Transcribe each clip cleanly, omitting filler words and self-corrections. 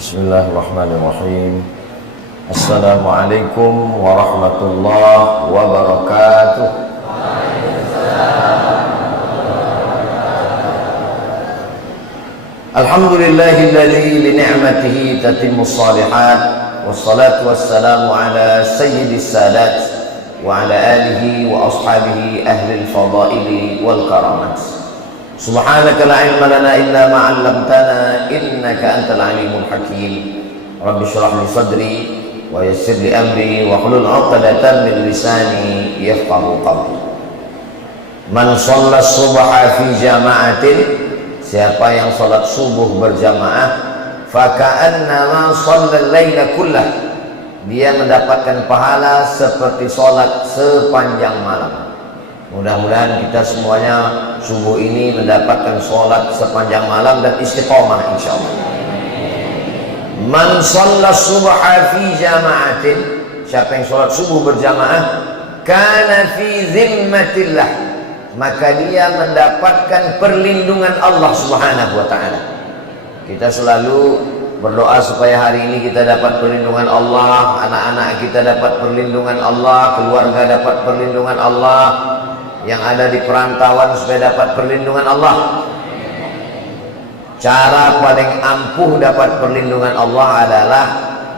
Bismillahirrahmanirrahim. Assalamualaikum warahmatullahi wabarakatuh. Alhamdulillahilladzi li ni'matihi tatimmus shalihat, wassalatu wassalamu ala sayyidis sadat wa ala alihi wa ashabihi ahlil fadaili wal karamat. Subhanaka la ilma lana illa ma 'allamtana innaka antal alimul hakim. Rabbi shrah li sadri wa yassir li amri wa hlul 'uqdatam min lisani yafqahu qawli. Man shalla subha fi jama'atin, siapa yang salat subuh berjamaah, fa ka'annama shalla al-laila kullah, dia mendapatkan pahala seperti salat sepanjang malam. Mudah-mudahan kita semuanya subuh ini mendapatkan sholat sepanjang malam dan istiqomah insyaallah. Man shalla subha fi jama'atin, siapa yang sholat subuh berjamaah, kana fi zimmatillah, maka dia mendapatkan perlindungan Allah Subhanahu wa ta'ala. Kita selalu berdoa supaya hari ini kita dapat perlindungan Allah, anak-anak kita dapat perlindungan Allah, keluarga dapat perlindungan Allah, yang ada di perantauan supaya dapat perlindungan Allah. Cara paling ampuh dapat perlindungan Allah adalah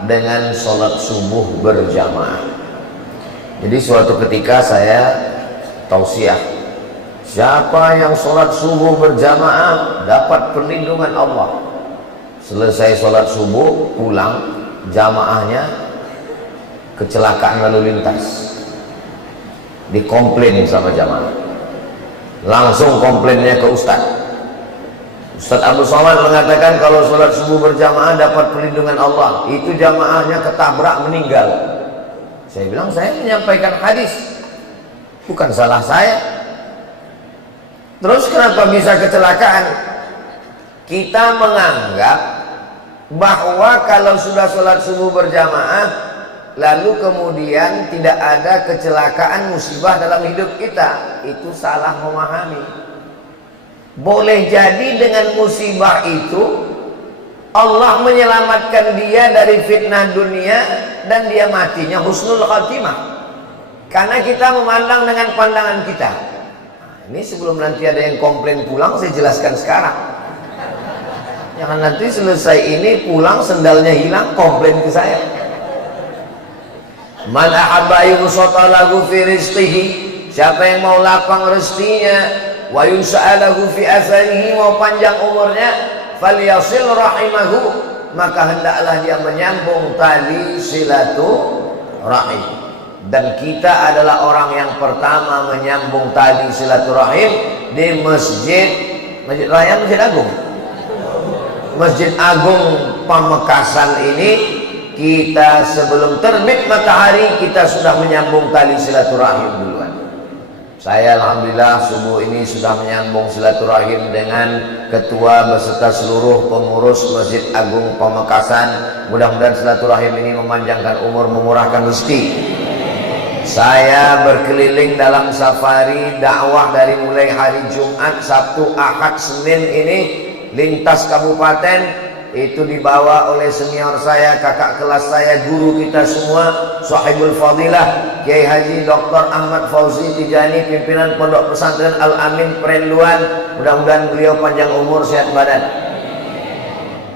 dengan sholat subuh berjamaah. Jadi suatu ketika saya tausiah, siapa yang sholat subuh berjamaah dapat perlindungan Allah. Selesai sholat subuh pulang, jamaahnya kecelakaan lalu lintas, dikomplain sama jamaah. Langsung komplainnya ke Ustadz Abdul Somad mengatakan kalau sholat subuh berjamaah dapat perlindungan Allah, itu jamaahnya ketabrak meninggal. Saya bilang saya menyampaikan hadis, bukan salah saya. Terus kenapa bisa kecelakaan? Kita menganggap bahwa kalau sudah sholat subuh berjamaah lalu kemudian tidak ada kecelakaan musibah dalam hidup kita, itu salah memahami. Boleh jadi dengan musibah itu Allah menyelamatkan dia dari fitnah dunia dan dia matinya husnul khatimah, karena kita memandang dengan pandangan kita. Nah, ini sebelum nanti ada yang komplain pulang, saya jelaskan sekarang. Jangan nanti selesai ini pulang sendalnya hilang komplain ke saya. Man ahabba yusata lahu fi rizqihi, siapa yang mau lapang rezekinya, wa yus'alahu fi asarihi, mau panjang umurnya, falyasil rahimahu, maka hendaklah dia menyambung tali silaturahim. Dan kita adalah orang yang pertama menyambung tali silaturahim di Masjid Raya, Masjid Agung, Masjid Agung Pamekasan ini. Kita sebelum terbit matahari kita sudah menyambung tali silaturahim duluan. Saya alhamdulillah subuh ini sudah menyambung silaturahim dengan ketua beserta seluruh pengurus Masjid Agung Pamekasan. Mudah-mudahan silaturahim ini memanjangkan umur, memurahkan rezeki. Saya berkeliling dalam safari dakwah dari mulai hari Jumat, Sabtu, Ahad, Senin ini lintas kabupaten. Itu dibawa oleh senior saya, kakak kelas saya, guru kita semua, Sahibul Fadilah Kiai Haji Dr. Ahmad Fauzi Tijani, pimpinan Pondok Pesantren Al-Amin Perenduan. Mudah-mudahan beliau panjang umur, sehat badan.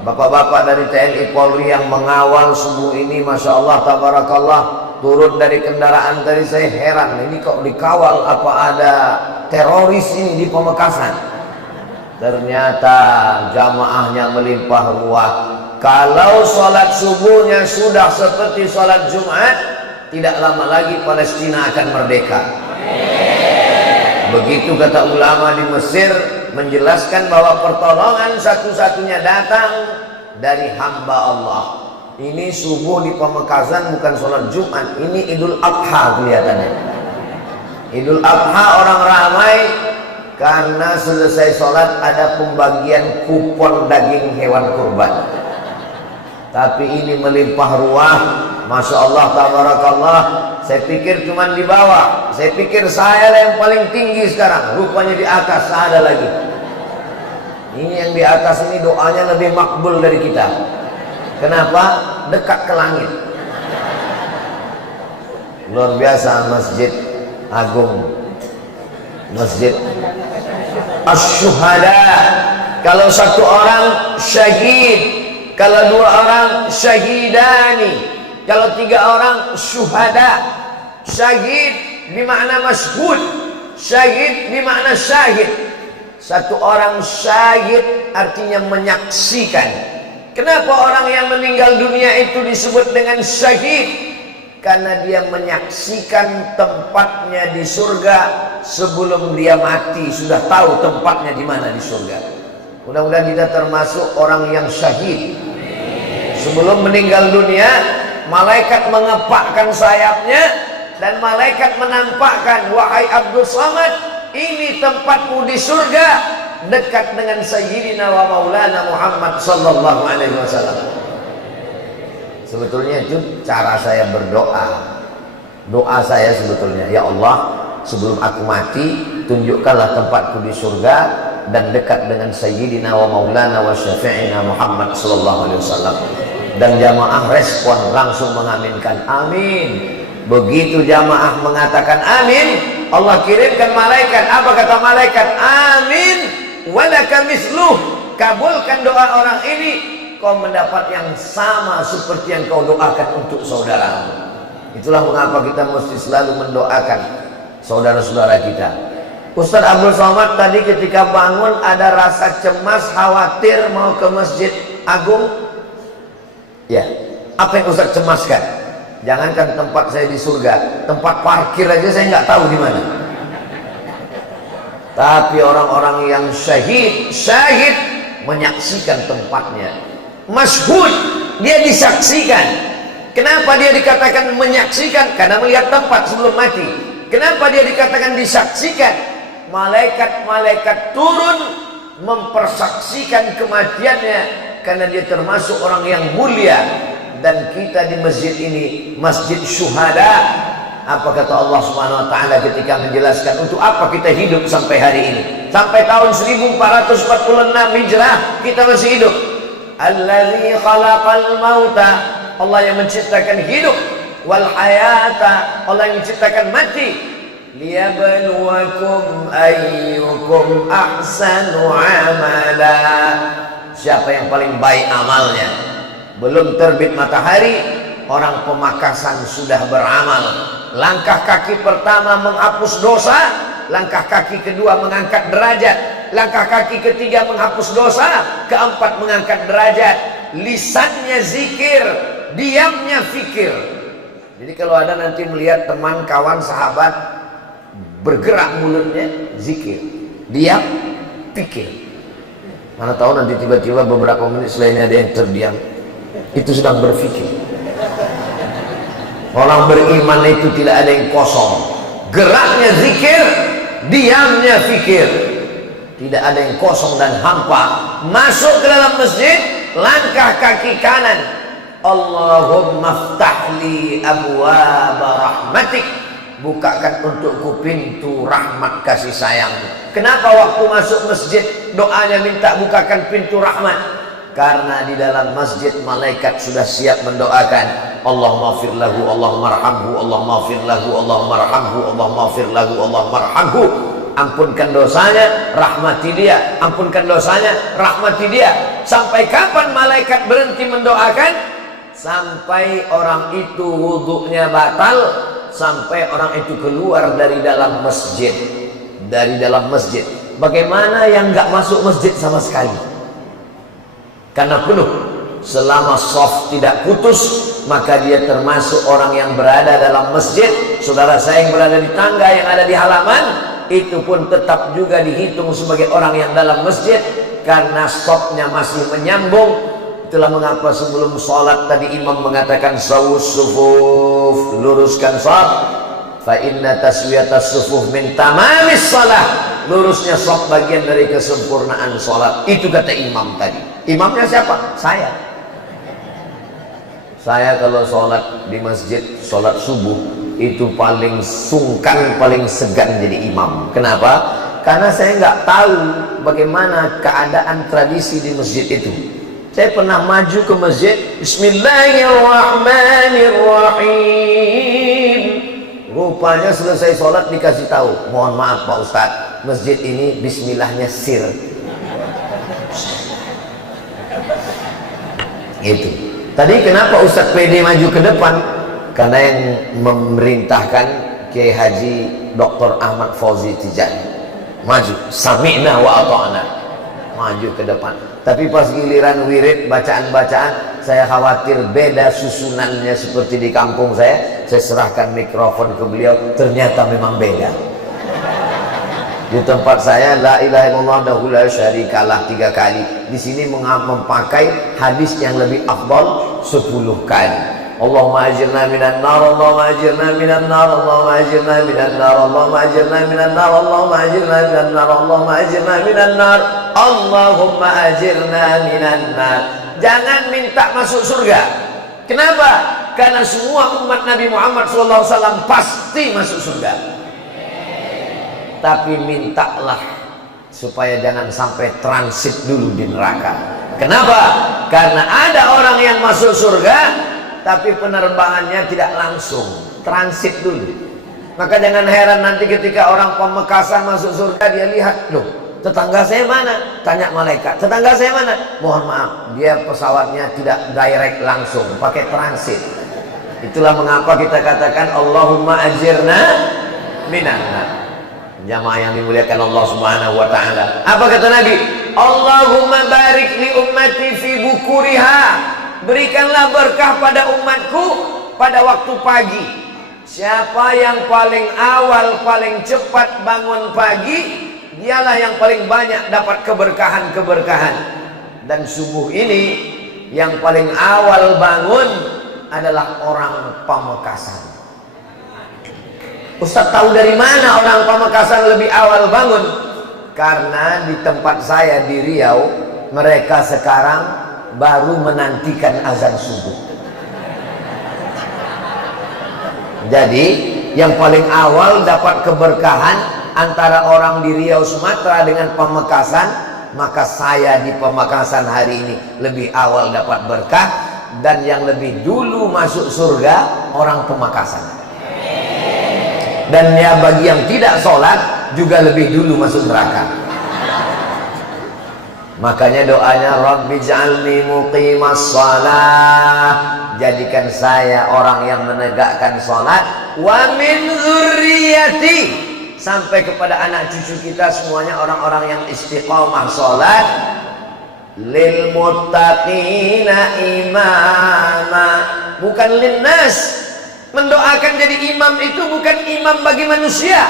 Bapak-bapak dari TNI Polri yang mengawal subuh ini, Masya Allah, Tabarakallah, turun dari kendaraan tadi saya heran, ini kok dikawal, apa ada teroris ini di Pamekasan? Ternyata jamaahnya melimpah ruah. Kalau sholat subuhnya sudah seperti sholat Jumat, tidak lama lagi Palestina akan merdeka. Begitu kata ulama di Mesir, menjelaskan bahwa pertolongan satu-satunya datang dari hamba Allah. Ini subuh di Pamekasan bukan sholat Jumat, ini Idul Adha kelihatannya. Idul Adha orang ramai karena selesai sholat ada pembagian kupon daging hewan kurban. Tapi ini melimpah ruah, Masya Allah, Tabarakallah. Saya pikir cuma di bawah, saya pikir saya lah yang paling tinggi sekarang, rupanya di atas ada lagi. Ini yang di atas ini doanya lebih makbul dari kita. Kenapa? Dekat ke langit. Luar biasa Masjid Agung, Masjid Asy-Syuhada. Kalau satu orang syahid, kalau dua orang syahidani, kalau tiga orang syuhada. Syahid bermakna masyhud, syahid bermakna syahid. Satu orang syahid artinya menyaksikan. Kenapa orang yang meninggal dunia itu disebut dengan syahid? Karena dia menyaksikan tempatnya di surga sebelum dia mati, sudah tahu tempatnya di mana di surga. Mudah-mudahan kita termasuk orang yang syahid. Sebelum meninggal dunia, malaikat mengepakkan sayapnya dan malaikat menampakkan, wahai Abdul Samad, ini tempatmu di surga, dekat dengan Sayyidina wa Maulana Muhammad sallallahu alaihi wasallam. Sebetulnya itu cara saya berdoa. Doa saya sebetulnya, ya Allah, sebelum aku mati, tunjukkanlah tempatku di surga dan dekat dengan Sayyidina wa Maulana wa Syafi'ina Muhammad sallallahu alaihi wasallam. Dan jamaah respon langsung mengaminkan, amin. Begitu jamaah mengatakan amin, Allah kirimkan malaikat. Apa kata malaikat? Amin walaka misluh. Kabulkan doa orang ini, kau mendapat yang sama seperti yang kau doakan untuk saudaramu. Itulah mengapa kita mesti selalu mendoakan saudara-saudara kita. Ustaz Abdul Somad tadi ketika bangun ada rasa cemas, khawatir mau ke Masjid Agung. Ya, apa yang Ustaz cemaskan? Jangankan tempat saya di surga, tempat parkir aja saya nggak tahu di mana. Tapi orang-orang yang syahid menyaksikan tempatnya. Masyhud, dia disaksikan. Kenapa dia dikatakan menyaksikan? Karena melihat tempat sebelum mati. Kenapa dia dikatakan disaksikan? Malaikat-malaikat turun mempersaksikan kematiannya, karena dia termasuk orang yang mulia. Dan kita di masjid ini Masjid Syuhada. Apa kata Allah Subhanahu wa taala ketika menjelaskan untuk apa kita hidup sampai hari ini? Sampai tahun 1446 Hijrah kita masih hidup. Allazi khalaqal mauta, Allah yang menciptakan hidup, wal hayata, Allah yang menciptakan mati, liyabluwakum ayyukum ahsanu amala. Siapa yang paling baik amalnya? Belum terbit matahari, orang Pemakasan sudah beramal. Langkah kaki pertama menghapus dosa, langkah kaki kedua mengangkat derajat, langkah kaki ketiga menghapus dosa, keempat mengangkat derajat. Lisannya zikir, diamnya fikir. Jadi kalau ada nanti melihat teman, kawan, sahabat bergerak mulutnya, zikir, diam, pikir. Mana tahu nanti tiba-tiba beberapa menit selainnya ada yang terdiam, itu sedang berpikir. Orang beriman itu tidak ada yang kosong. Geraknya zikir, diamnya fikir. Tidak ada yang kosong dan hampa. Masuk ke dalam masjid, langkah kaki kanan, Allahumma ftahli abwaaba rahmatik, bukakan untukku pintu rahmat kasih sayangmu. Kenapa waktu masuk masjid doanya minta bukakan pintu rahmat? Karena di dalam masjid malaikat sudah siap mendoakan, Allahumma fir lahu, Allahumma arhamhu, Allahumma fir lahu, Allahumma arhamhu, Allahumma fir lahu, Allahumma arhamhu. Ampunkan dosanya, rahmati dia. Ampunkan dosanya, rahmati dia. Sampai kapan malaikat berhenti mendoakan? Sampai orang itu wudunya batal, sampai orang itu keluar dari dalam masjid. Dari dalam masjid. Bagaimana yang nggak masuk masjid sama sekali? Karena penuh. Selama shaf tidak putus, maka dia termasuk orang yang berada dalam masjid. Saudara saya yang berada di tangga, yang ada di halaman, itu pun tetap juga dihitung sebagai orang yang dalam masjid, karena shafnya masih menyambung. Itulah mengapa sebelum sholat tadi imam mengatakan sawus sufuf, luruskan shaf. Fa inna taswiyatas sufuf min tamamis shalah. Lurusnya shaf bagian dari kesempurnaan sholat. Itu kata imam tadi. Imamnya siapa? Saya. Saya kalau sholat di masjid, sholat subuh, itu paling sungkan, paling segan jadi imam. Kenapa? Karena saya nggak tahu bagaimana keadaan tradisi di masjid itu. Saya pernah maju ke masjid, Bismillahirrahmanirrahim. Rupanya selesai sholat dikasih tahu, mohon maaf Pak Ustadz, masjid ini bismillahnya sir. Itu. Tadi kenapa Ustadz PD maju ke depan? Karena yang memerintahkan Kiai Haji Dr. Ahmad Fauzi Tijani maju, sami'na wa ata'na, maju ke depan. Tapi pas giliran wirid, bacaan-bacaan, saya khawatir beda susunannya seperti di kampung saya serahkan mikrofon ke beliau, ternyata memang beda. Di tempat saya la ilaha illallah wahdahu la syarikalah 3 kali. Di sini memakai hadis yang lebih afdal 10 kali. Allahumma ajirna minan nar, Allahumma ajirna minan nar, Allahumma ajirna minan nar, Allahumma ajirna minan nar, Allahumma ajirna minan nar, Allahumma ajirna minan nar, Allahumma ajirna minan nar. Jangan minta masuk surga. Kenapa? Karena semua umat Nabi Muhammad SAW pasti masuk surga. Tapi mintalah supaya jangan sampai transit dulu di neraka. Kenapa? Karena ada orang yang masuk surga tapi penerbangannya tidak langsung, transit dulu. Maka jangan heran nanti ketika orang Pamekasan masuk surga, dia lihat, loh tetangga saya mana? Tanya malaikat, tetangga saya mana? Mohon maaf, dia pesawatnya tidak direct langsung, pakai transit. Itulah mengapa kita katakan Allahumma ajirna minan nar. Jamaah yang dimuliakan Allah Subhanahu wa taala. Apa kata Nabi? Allahumma barik li ummati fi bukuriha. Berikanlah berkah pada umatku pada waktu pagi. Siapa yang paling awal, paling cepat bangun pagi, dialah yang paling banyak dapat keberkahan-keberkahan. Dan subuh ini yang paling awal bangun adalah orang Pamekasan. Ustaz tahu dari mana orang Pamekasan lebih awal bangun? Karena di tempat saya di Riau, mereka sekarang baru menantikan azan subuh. Jadi yang paling awal dapat keberkahan antara orang di Riau Sumatera dengan Pamekasan, maka saya di Pamekasan hari ini lebih awal dapat berkah, dan yang lebih dulu masuk surga orang Pamekasan. Dan ya bagi yang tidak sholat juga lebih dulu masuk neraka. Makanya doanya Rabbi ja'alni muqimas shalah, jadikan saya orang yang menegakkan sholat, wa min dzurriyyati, sampai kepada anak cucu kita semuanya orang-orang yang istiqamah sholat, lil muttaqina imama, bukan linnas. Mendoakan jadi imam itu bukan imam bagi manusia,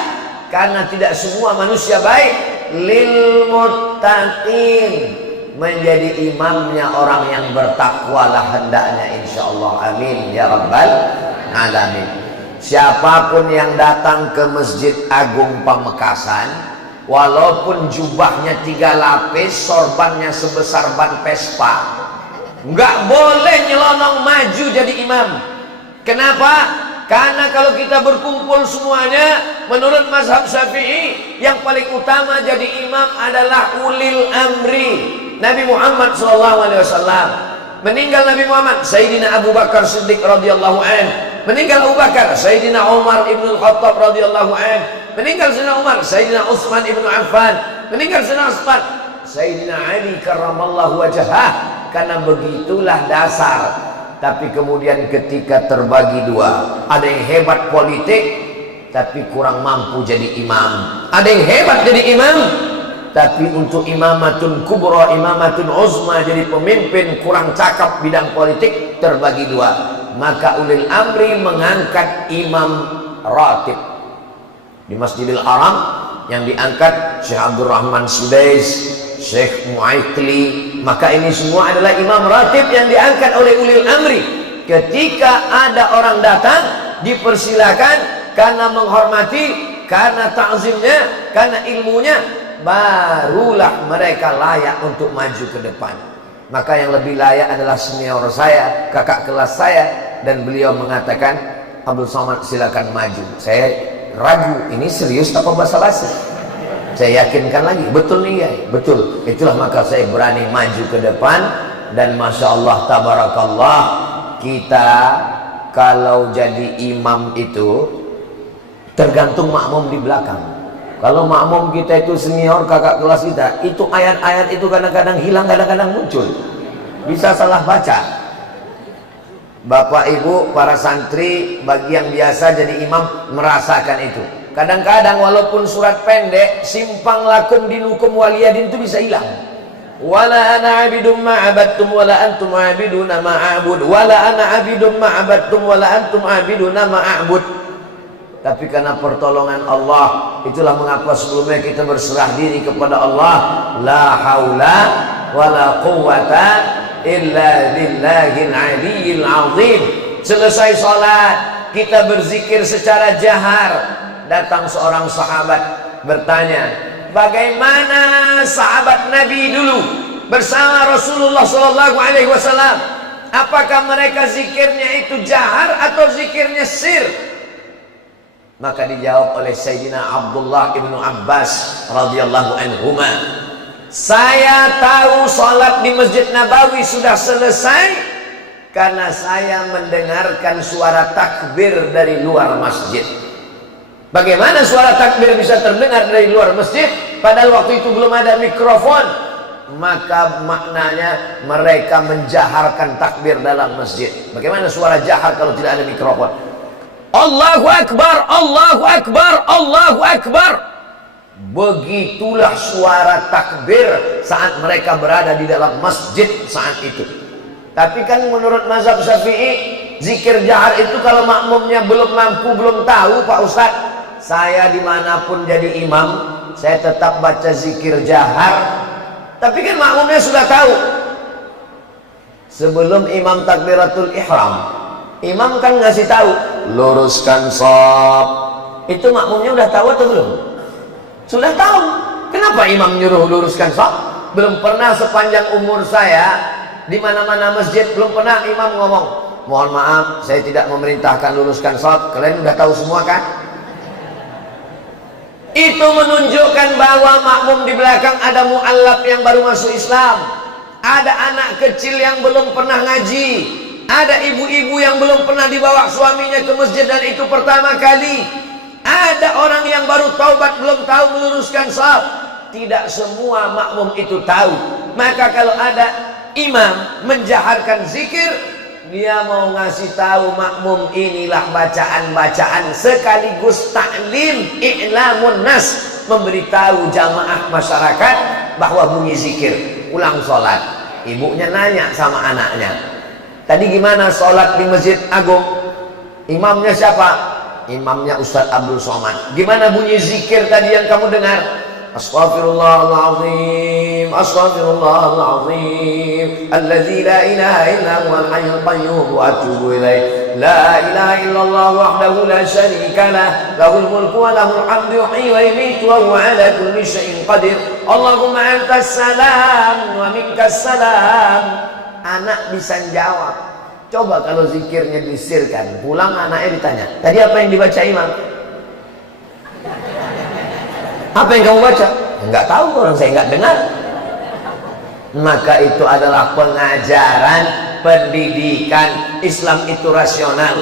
karena tidak semua manusia baik. Lil muttaqin, menjadi imamnya orang yang bertakwa lah hendaknya, insyaallah. Amin ya rabbal alamin. Siapapun yang datang ke Masjid Agung Pamekasan, walaupun jubahnya 3 lapis, sorbannya sebesar ban Vespa, nggak boleh nyelonong maju jadi imam. Kenapa? Karena kalau kita berkumpul semuanya, menurut mazhab Syafi'i, yang paling utama jadi imam adalah ulil amri. Nabi Muhammad SAW meninggal, Nabi Muhammad, Sayyidina Abu Bakar Siddiq radhiyallahu an. Meninggal Abu Bakar, Sayyidina Umar ibn Khattab radhiyallahu an. Meninggal Sayyidina Umar, Sayyidina Utsman ibn Affan. Meninggal Sayyidina Utsman, Sayyidina Ali karramallahu wajhah. Karena begitulah dasar. Tapi kemudian ketika terbagi 2, ada yang hebat politik tapi kurang mampu jadi imam, ada yang hebat jadi imam tapi untuk imamatun kubra, imamatun uzma, jadi pemimpin kurang cakap bidang politik, terbagi 2. Maka ulil amri mengangkat imam ratib di Masjidil Haram, yang diangkat Syekh Abdul Rahman Sudais, Syekh Mu'aikli. Maka ini semua adalah imam ratib yang diangkat oleh ulil amri. Ketika ada orang datang, dipersilakan karena menghormati, karena ta'zimnya, karena ilmunya, barulah mereka layak untuk maju ke depan. Maka yang lebih layak adalah senior saya, kakak kelas saya, dan beliau mengatakan, Abdul Somad silakan maju. Saya ragu, ini serius apa basa-basi? Saya yakinkan lagi, betul nih ya, betul. Itulah maka saya berani maju ke depan Dan Masya Allah tabarakallah, kita kalau jadi imam itu tergantung makmum di belakang. Kalau makmum kita itu senior, kakak kelas kita, itu ayat-ayat itu kadang-kadang hilang, kadang-kadang muncul, bisa salah baca. Bapak ibu para santri bagi yang biasa jadi imam merasakan itu. Kadang-kadang walaupun surat pendek, simpang lakum dinukum waliyadin itu bisa hilang. Wala ana abidum ma'abadtum wala antum abiduna ma'abud, wala ana abidum ma'abadtum wala antum abiduna ma'abud. Tapi karena pertolongan Allah, itulah mengapa sebelumnya kita berserah diri kepada Allah. La haula wala quwwata illa billahil aliyyil azim. Selesai salat, kita berzikir secara jahar. Datang seorang sahabat bertanya, bagaimana sahabat Nabi dulu bersama Rasulullah SAW? Apakah mereka zikirnya itu jahar atau zikirnya sir? Maka dijawab oleh Sayyidina Abdullah ibnu Abbas radhiyallahu anhuma, saya tahu salat di Masjid Nabawi sudah selesai karena saya mendengarkan suara takbir dari luar masjid. Bagaimana suara takbir bisa terdengar dari luar masjid padahal waktu itu belum ada mikrofon? Maka maknanya mereka menjaharkan takbir dalam masjid. Bagaimana suara jahar kalau tidak ada mikrofon? Allahu Akbar, Allahu Akbar, Allahu Akbar. Begitulah suara takbir saat mereka berada di dalam masjid saat itu. Tapi kan menurut mazhab Syafi'i, zikir jahar itu kalau makmumnya belum mampu, belum tahu, Pak Ustadz, saya dimanapun jadi imam, saya tetap baca zikir jahar. Tapi kan makmumnya sudah tahu. Sebelum imam takbiratul ihram, imam kan ngasih tahu, luruskan shaf. Itu makmumnya udah tahu atau belum? Sudah tahu. Kenapa imam nyuruh luruskan shaf? Belum pernah sepanjang umur saya di mana-mana masjid, belum pernah imam ngomong, mohon maaf, saya tidak memerintahkan luruskan shaf. Kalian udah tahu semua kan? Itu menunjukkan bahwa makmum di belakang ada mu'allaf yang baru masuk Islam, ada anak kecil yang belum pernah ngaji, ada ibu-ibu yang belum pernah dibawa suaminya ke masjid dan itu pertama kali, ada orang yang baru taubat belum tahu meluruskan shaf. Tidak semua makmum itu tahu. Maka kalau ada imam menjaharkan zikir, dia mau ngasih tahu makmum, inilah bacaan-bacaan sekaligus taklim, i'lamun nas, memberitahu jamaah masyarakat bahwa bunyi zikir. Ulang sholat, ibunya nanya sama anaknya, tadi gimana sholat di Masjid Agung? Imamnya siapa? Imamnya Ustadz Abdul Somad. Gimana bunyi zikir tadi yang kamu dengar? Astaghfirullahaladzim, astaghfirullahaladzim, alladzi la ilaha illa huwal hayyul qayyum wa atubu ilaih, la ilaha illallah wahdahu la syarika lah, lahul mulku wa lahul hamdu yuhyi wa yumiitu wa huwa ala kulli syai'in qadir, Allahumma antas salam wa minkas salam. Anak bisa jawab. Coba kalau zikirnya disirkan, pulang anaknya ditanya, tadi apa yang dibaca imam? Apa yang kamu baca? Enggak tahu, orang saya enggak dengar. Maka itu adalah pengajaran, pendidikan. Islam itu rasional.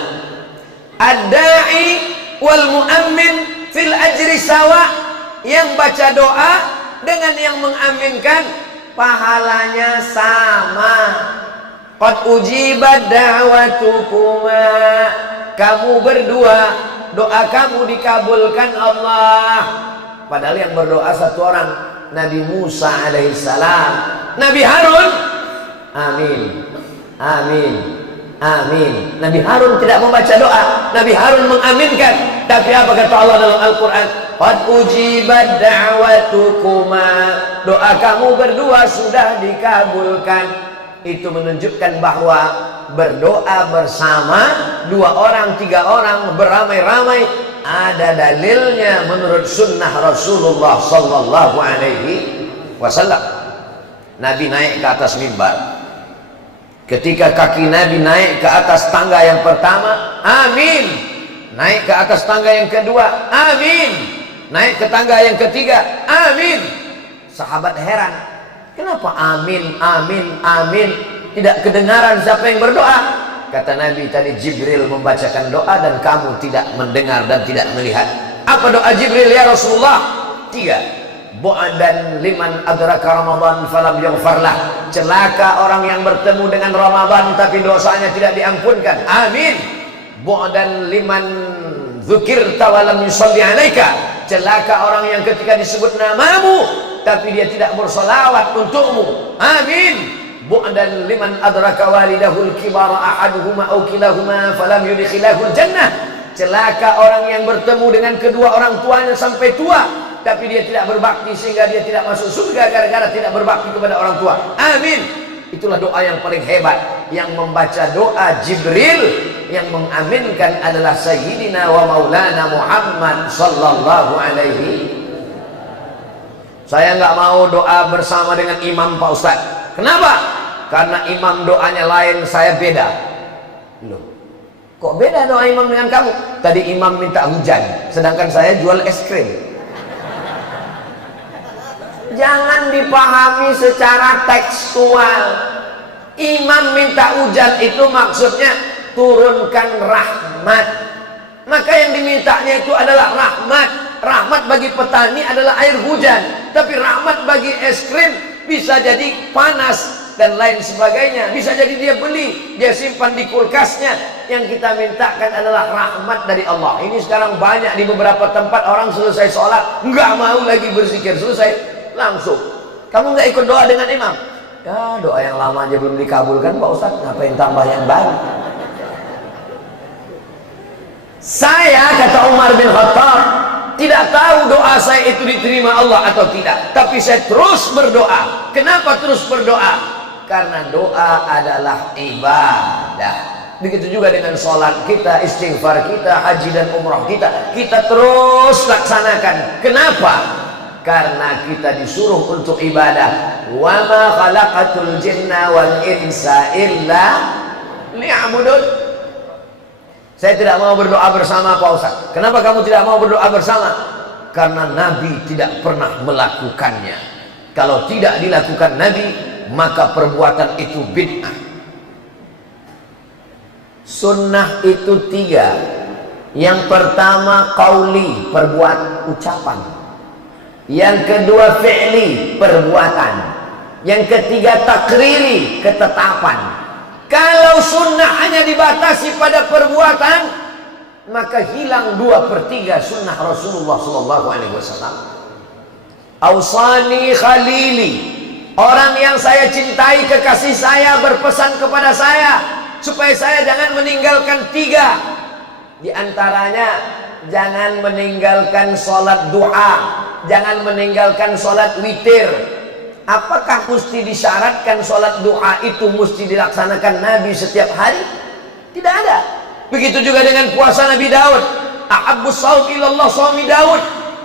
Ad-da'i wal mu'ammin fil ajri sawa. Yang baca doa dengan yang mengaminkan pahalanya sama. Qad ujibat da'watukuma. Kamu berdua, doa kamu dikabulkan Allah. Padahal yang berdoa satu orang, Nabi Musa alaihissalam. Nabi Harun, amin, amin, amin. Nabi Harun tidak membaca doa, Nabi Harun mengaminkan. Tapi apa kata Allah dalam Al-Quran? Qad ujibat da'watukuma. Doa kamu berdua sudah dikabulkan. Itu menunjukkan bahwa berdoa bersama, 2 orang, 3 orang, beramai-ramai, ada dalilnya menurut sunnah Rasulullah sallallahu alaihi wasallam. Nabi naik ke atas mimbar. Ketika kaki Nabi naik ke atas tangga yang pertama, amin. Naik ke atas tangga yang kedua, amin. Naik ke tangga yang ketiga, amin. Sahabat heran, kenapa amin, amin, amin? tidak kedengaran siapa yang berdoa? Kata Nabi, tadi Jibril membacakan doa dan kamu tidak mendengar dan tidak melihat. Apa doa Jibril ya Rasulullah? 3. Bu'dan liman adraka Ramadan falam yughfarlah. Celaka orang yang bertemu dengan Ramadan tapi dosanya tidak diampunkan. Amin. Bu'dan liman dzukirta wa lam yusalli alaika. Celaka orang yang ketika disebut namamu tapi dia tidak bersolawat untukmu. Amin. Bu'dan liman adraka walidahul kibara ahaduhuma aw kilahuma falam yudkhilahul jannah. Celaka orang yang bertemu dengan kedua orang tuanya sampai tua tapi dia tidak berbakti sehingga dia tidak masuk surga gara-gara tidak berbakti kepada orang tua. Amin. Itulah doa yang paling hebat. Yang membaca doa Jibril, yang mengaminkan adalah Sayyidina wa Maulana Muhammad sallallahu alaihi. Saya nggak mau doa bersama dengan imam Pak Ustaz. Kenapa? Karena imam doanya lain, saya beda. Loh, kok beda doa imam dengan kamu? Tadi imam minta hujan, sedangkan saya jual es krim. Jangan dipahami secara tekstual. Imam minta hujan itu maksudnya turunkan rahmat. Maka yang dimintanya itu adalah rahmat. Rahmat bagi petani adalah air hujan. Tapi rahmat bagi es krim bisa jadi panas dan lain sebagainya. Bisa jadi dia beli, dia simpan di kulkasnya. Yang kita mintakan adalah rahmat dari Allah. Ini sekarang banyak di beberapa tempat orang selesai sholat nggak mau lagi berzikir, selesai langsung. Kamu nggak ikut doa dengan imam? Ya doa yang lama aja belum dikabulkan Pak Ustaz, ngapain tambah yang baru? Saya, kata Umar bin Khattab, tidak tahu doa saya itu diterima Allah atau tidak, tapi saya terus berdoa. Kenapa terus berdoa? Karena doa adalah ibadah. Begitu juga dengan sholat kita, istighfar kita, haji dan umrah kita, kita terus laksanakan. Kenapa? Karena kita disuruh untuk ibadah. Wa ma khalaqatul jinna wal insa illa liya'budun. Saya tidak mau berdoa bersama Pak Ustaz. Kenapa kamu tidak mau berdoa bersama? Karena Nabi tidak pernah melakukannya. Kalau tidak dilakukan Nabi, maka perbuatan itu bid'ah. Sunnah itu 3. Yang pertama qauli, perbuatan, ucapan. Yang kedua fi'li, perbuatan. Yang ketiga takriri, ketetapan. Kalau sunnah hanya dibatasi pada perbuatan, maka hilang 2/3 sunnah Rasulullah SAW. Ausani khalili, orang yang saya cintai, kekasih saya, berpesan kepada saya supaya saya jangan meninggalkan 3. Di antaranya jangan meninggalkan sholat duha, jangan meninggalkan sholat witir. Apakah mesti disyaratkan sholat duha itu mesti dilaksanakan Nabi setiap hari? Tidak ada. Begitu juga dengan puasa Nabi Daud. Ahabbus shaum ilallah shaumi Daud.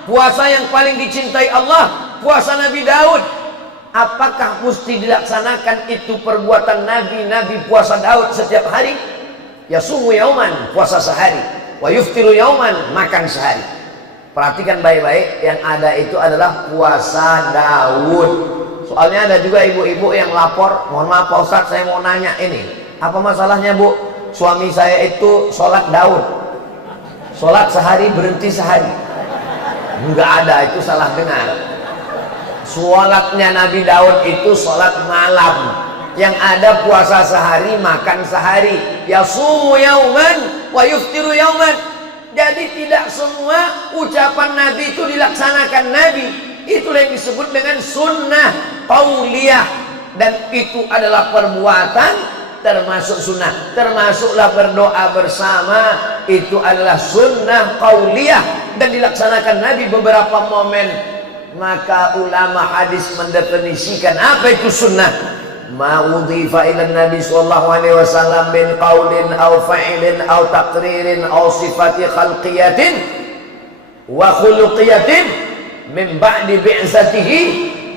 Puasa yang paling dicintai Allah, puasa Nabi Daud. Apakah mesti dilaksanakan itu perbuatan Nabi? Nabi puasa Daud setiap hari. Yasumu yauman, puasa sehari. Wa yuftiru yauman, makan sehari. Perhatikan baik-baik, yang ada itu adalah puasa Daud. Soalnya ada juga ibu-ibu yang lapor, mohon maaf Pak Ustadz, saya mau nanya ini, apa masalahnya Bu? Suami saya itu sholat Daud, sholat sehari berhenti sehari. Enggak ada, itu salah dengar. Sholatnya Nabi Daud itu sholat malam. Yang ada puasa sehari, makan sehari. Yasumu yauman wa yuftiru yauman. Jadi tidak semua ucapan Nabi itu dilaksanakan Nabi. Itulah yang disebut dengan sunnah qauliyah. Dan itu adalah perbuatan termasuk sunnah. Termasuklah berdoa bersama, itu adalah sunnah qauliyah dan dilaksanakan Nabi beberapa momen. Maka ulama hadis mendefinisikan apa itu sunnah. Ma udhifa ila Nabi sallallahu alaihi wasallam min qaulin aw fa'ilin aw taqririn aw sifati khalqiyatin wa khuluqiyatin min ba'di bi'satihi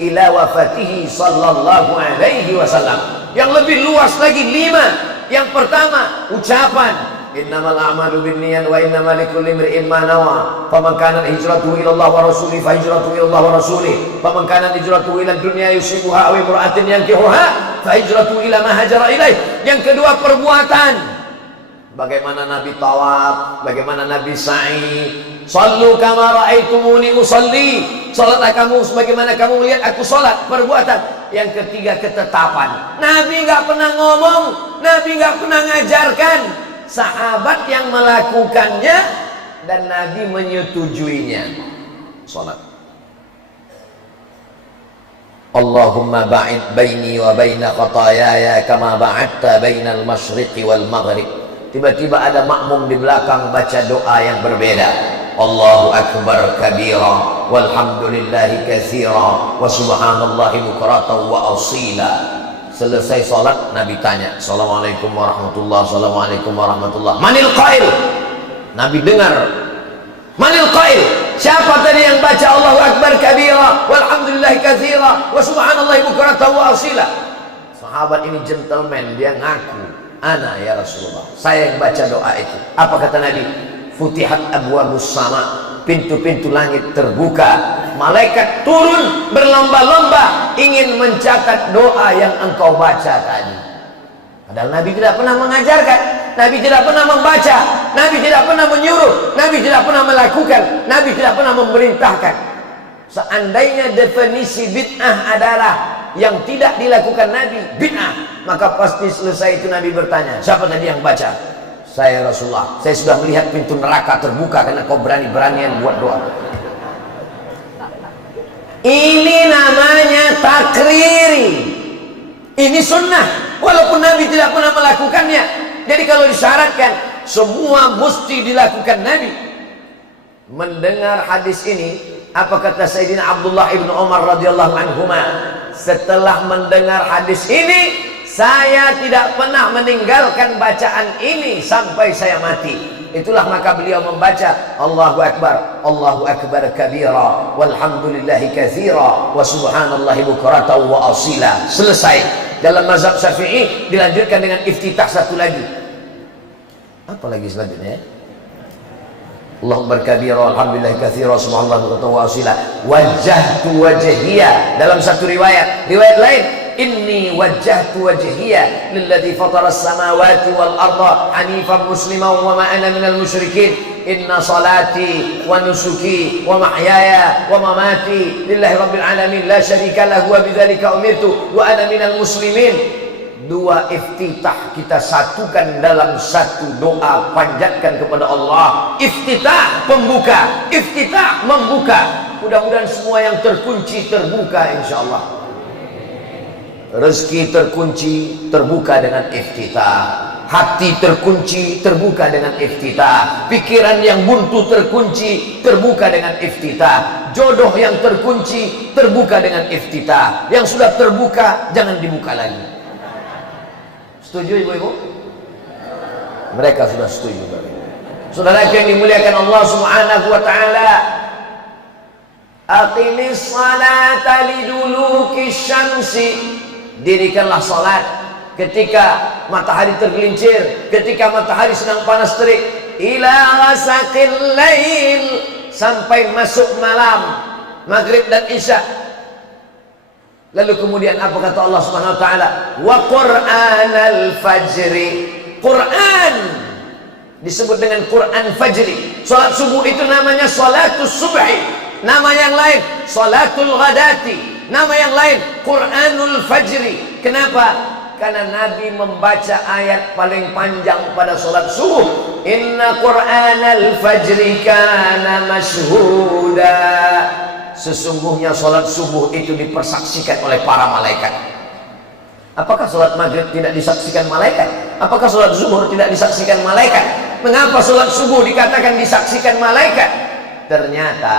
ila wafatihi sallallahu alaihi wasallam. Yang lebih luas lagi 5. Yang pertama ucapan, Innamal a'malu binniyat wa innamal likulli imri'in ma nawa. Faman kanat hijratuhu ila Allah wa rasulih fa hijratuhu ila Allah wa rasulih. Faman kanat hijratuhu ila dunya yusibuha aw imra'atin yankihuha fa hijratuhu ila ma hajara ilaih. Yang kedua, perbuatan. Bagaimana Nabi tawaf, bagaimana Nabi sa'i. Sallu kama ra'aitumuni usalli. Salatlah kamu sebagaimana kamu melihat aku salat. Perbuatan. Yang ketiga, ketetapan. Nabi nggak pernah ngomong, Nabi nggak pernah ngajarkan. Sahabat yang melakukannya dan Nabi menyetujuinya. Salat. Allahumma ba'id baini wa baina khataayaya kama ba'adta bainal masyriqi wal maghrib. Tiba-tiba ada makmum di belakang baca doa yang berbeda. Allahu akbar kabira walhamdulillahi katsira wa subhanallahi bukratan wa asila. Selesai salat, Nabi tanya, Assalamualaikum warahmatullahi, Assalamualaikum warahmatullahi. Manil qail? Nabi dengar. Manil qail? Siapa tadi yang baca Allahu akbar kabira walhamdulillahi katsira wa subhanallahi bukratan wa asila? Sahabat ini gentleman, dia ngaku, ana ya Rasulullah, saya yang baca doa itu. Apa kata Nabi? Futihat abwabus sama, pintu-pintu langit terbuka, malaikat turun berlomba-lomba ingin mencatat doa yang engkau baca tadi. Padahal Nabi tidak pernah mengajarkan, Nabi tidak pernah membaca, Nabi tidak pernah menyuruh, Nabi tidak pernah melakukan, Nabi tidak pernah memerintahkan. Seandainya definisi bid'ah adalah yang tidak dilakukan Nabi, bid'ah, maka pasti selesai itu Nabi bertanya, siapa tadi yang baca? Saya Rasulullah, saya sudah melihat pintu neraka terbuka karena kau berani-beranian buat doa. Ini namanya takriri. Ini sunnah, walaupun Nabi tidak pernah melakukannya. Jadi kalau disyaratkan, semua mesti dilakukan Nabi. Mendengar hadis ini, apa kata Sayyidina Abdullah ibn Umar radhiyallahu anhuma? Setelah mendengar hadis ini, saya tidak pernah meninggalkan bacaan ini sampai saya mati. Itulah maka beliau membaca Allahu akbar kabira walhamdulillahi katsira wa subhanallahi bukratan wa asila. Selesai. Dalam mazhab Syafi'i dilanjutkan dengan iftitah satu lagi. Apa lagi selanjutnya? Allahu akbar kabira walhamdulillahi katsira subhanallahi bukratan wa asila. Wajjahtu wajhiya. Dalam satu riwayat lain, inni wajjahtu wajhiya lilladzi fatara as-samawati wal arda hanifan musliman wa ma ana minal musyrikin. Inna salati wa nusuki wa mahyaya wa mamati lillahi rabbil alamin la syarika lahu wa bidzalika umirtu wa ana minal muslimin. Dua iftitah kita satukan dalam satu doa, panjatkan kepada Allah. Iftitah pembuka, iftitah membuka. Mudah-mudahan semua yang terkunci terbuka insyaallah. Rezeki terkunci terbuka dengan iftitah, hati terkunci terbuka dengan iftitah, pikiran yang buntu terkunci terbuka dengan iftitah, jodoh yang terkunci terbuka dengan iftitah, yang sudah terbuka jangan dibuka lagi. Setuju ibu-ibu? Mereka sudah setuju. Saudara yang dimuliakan Allah Subhanahu wa taala, aqimis salata liduluki syamsi. Dirikanlah salat ketika matahari tergelincir, ketika matahari sedang panas terik, ila ghasaqil lail, sampai masuk malam, maghrib dan isya. Lalu kemudian apa kata Allah Subhanahu wa taala? Wa qur'anal fajri. Quran disebut dengan Quran fajri. Salat subuh itu namanya salatus subhi. Nama yang lain salatul ghadati. Nama yang lain Quranul Fajri. Kenapa? Karena Nabi membaca ayat paling panjang pada sholat subuh. Inna Quranal Fajri kana mashhuda. Sesungguhnya sholat subuh itu dipersaksikan oleh para malaikat. Apakah sholat maghrib tidak disaksikan malaikat? Apakah sholat zuhur tidak disaksikan malaikat? Mengapa sholat subuh dikatakan disaksikan malaikat? Ternyata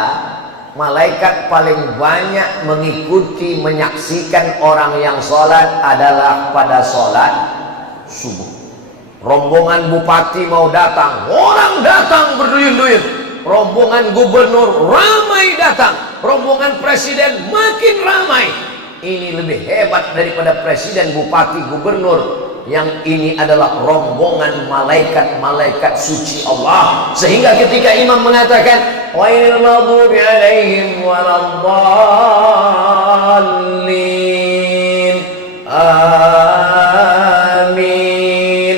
malaikat paling banyak mengikuti, menyaksikan orang yang sholat adalah pada sholat subuh. Rombongan bupati mau datang, orang datang berduyun-duyun. Rombongan gubernur ramai datang, rombongan presiden makin ramai. Ini lebih hebat daripada presiden, bupati, gubernur. yang ini adalah rombongan malaikat-malaikat suci Allah, sehingga ketika imam mengatakan ghairil maghdubi alaihim waladdallin, amin,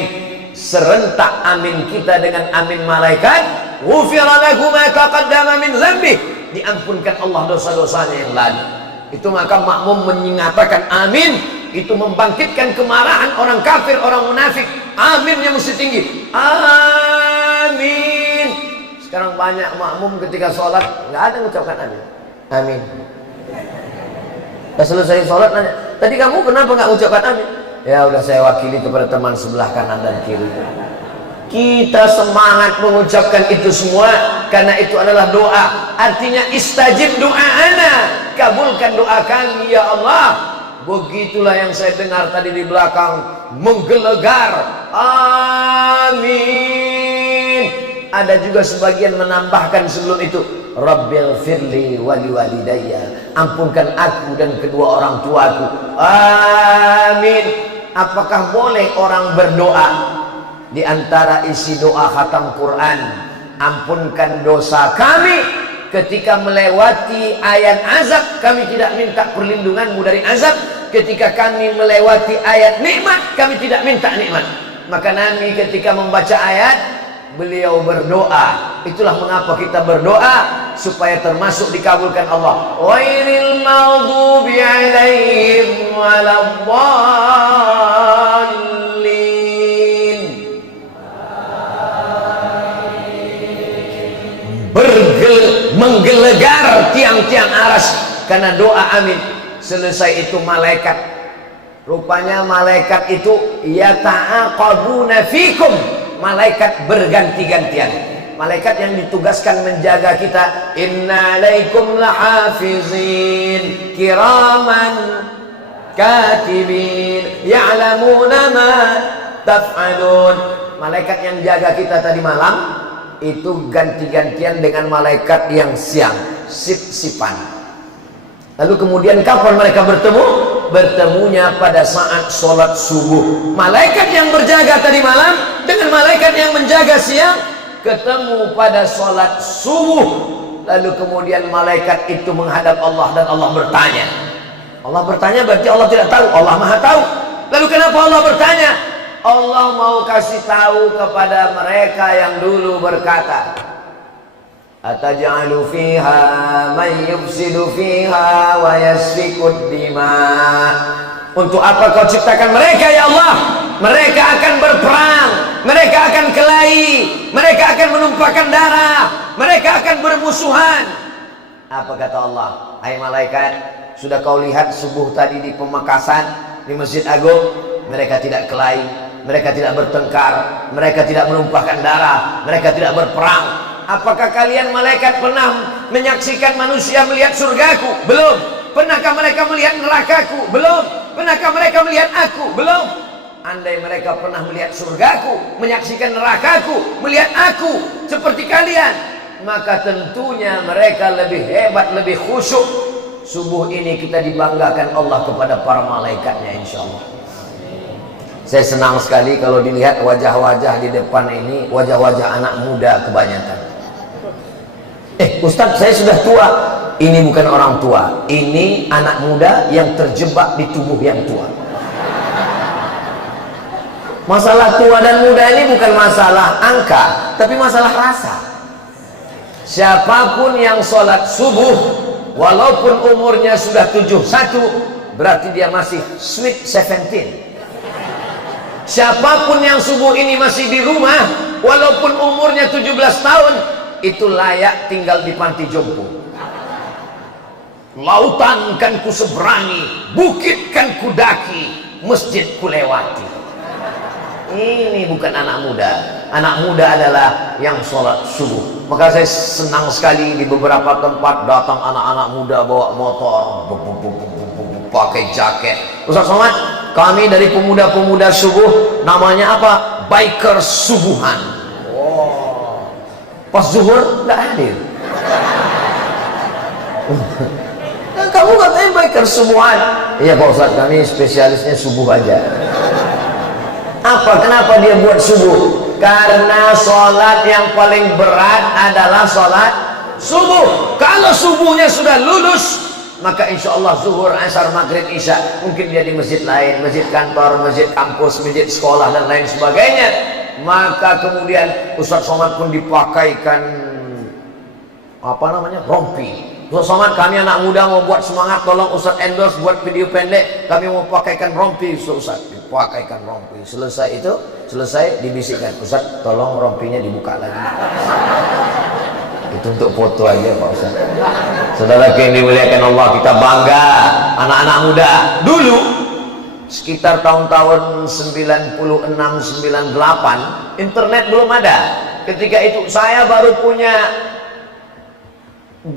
serentak amin kita dengan amin malaikat, ghufira lahu ma taqaddama min dzambih, diampunkan Allah dosa-dosanya yang lalu. Itu maka makmum menyatakan amin, itu membangkitkan kemarahan orang kafir, orang munafik. Aminnya mesti tinggi, amin. Sekarang banyak makmum ketika sholat nggak ada mengucapkan amin. Amin. Pas selesai sholat nanya, tadi kamu kenapa nggak mengucapkan amin? Ya udah, saya wakili kepada teman sebelah kanan dan kiri. Kita semangat mengucapkan itu semua karena itu adalah doa. Artinya istajib doa'ana, kabulkan doa kami ya Allah. Begitulah yang saya dengar tadi di belakang, menggelegar amin. Ada juga sebagian menambahkan sebelum itu, Rabbil firli wali walidayya, ampunkan aku dan kedua orang tuaku, amin. Apakah boleh orang berdoa? Di antara isi doa khatam Quran, ampunkan dosa kami ketika melewati ayat azab, kami tidak minta perlindunganmu dari azab. Ketika kami melewati ayat nikmat, kami tidak minta nikmat. Maka Nabi ketika membaca ayat, beliau berdoa. Itulah mengapa kita berdoa, supaya termasuk dikabulkan Allah. Ghairil maghdubi alaihim waladdallin, menggelegar tiang-tiang aras karena doa amin. Selesai itu malaikat, rupanya malaikat itu yata'aqabuna fikum, malaikat berganti-gantian. Malaikat yang ditugaskan menjaga kita, inna alaikum lahafizin kiraman katibin ya'lamuna ma taf'alun. Malaikat yang jaga kita tadi malam itu ganti-gantian dengan malaikat yang siang, sip-sipan. Lalu kemudian kapan mereka bertemu? Bertemunya pada saat sholat subuh. Malaikat yang berjaga tadi malam dengan malaikat yang menjaga siang ketemu pada sholat subuh. Lalu kemudian malaikat itu menghadap Allah dan Allah bertanya. Allah bertanya berarti Allah tidak tahu, Allah maha tahu. Lalu kenapa Allah bertanya? Allah mau kasih tahu kepada mereka yang dulu berkata, ataj'alu fiha man yufsidu fiha wa yasfikud dima. Untuk apa kau ciptakan mereka ya Allah? Mereka akan berperang, mereka akan kelahi, mereka akan menumpahkan darah, mereka akan bermusuhan. Apa kata Allah? Hai malaikat, sudah kau lihat subuh tadi di Pemekasan, di Masjid Agung? Mereka tidak kelahi, mereka tidak bertengkar, mereka tidak menumpahkan darah, mereka tidak berperang. Apakah kalian malaikat pernah menyaksikan manusia melihat surgaku? Belum. Pernahkah mereka melihat nerakaku? Belum. Pernahkah mereka melihat aku? Belum. Andai mereka pernah melihat surgaku, menyaksikan nerakaku, melihat aku seperti kalian, maka tentunya mereka lebih hebat, lebih khusyuk. Subuh ini kita dibanggakan Allah kepada para malaikatnya, insya Allah. Saya senang sekali kalau dilihat wajah-wajah di depan ini, wajah-wajah anak muda kebanyakan. Ustadz, saya sudah tua. Ini bukan orang tua, ini anak muda yang terjebak di tubuh yang tua. Masalah tua dan muda ini bukan masalah angka, tapi masalah rasa. Siapapun yang sholat subuh, walaupun umurnya sudah 71, berarti dia masih sweet 17. Siapapun yang subuh ini masih di rumah, walaupun umurnya 17 tahun, itu layak tinggal di panti jompo. Lautan kan ku seberangi, bukit kan ku daki, masjid ku lewati. Ini bukan anak muda. Anak muda adalah yang sholat subuh. Maka saya senang sekali di beberapa tempat datang anak-anak muda bawa motor, pakai jaket. Ustaz Somad, kami dari pemuda-pemuda subuh, namanya apa? Biker subuhan. Pas zuhur nggak hadir. Nah, kamu katanya biker subuhan. Iya Pak Ustaz, kami spesialisnya subuh aja. Apa? Kenapa dia buat subuh? Karena sholat yang paling berat adalah sholat subuh. Kalau subuhnya sudah lulus, maka insya Allah zuhur, asar, maghrib, isya, mungkin dia di masjid lain, masjid kantor, masjid kampus, masjid sekolah dan lain sebagainya. Maka kemudian Ustaz Somad pun dipakaikan apa namanya, rompi. Ustaz Somad, kami anak muda mau buat semangat, tolong Ustaz endorse buat video pendek, kami mau pakaikan rompi. Ustaz dipakaikan rompi. Selesai itu, selesai dibisikkan, Ustaz tolong rompinya dibuka lagi. Itu untuk foto aja Pak Ustaz. Saudara yang dimuliakan Allah, kita bangga anak-anak muda. Dulu sekitar tahun-tahun 96-98 internet belum ada. Ketika itu saya baru punya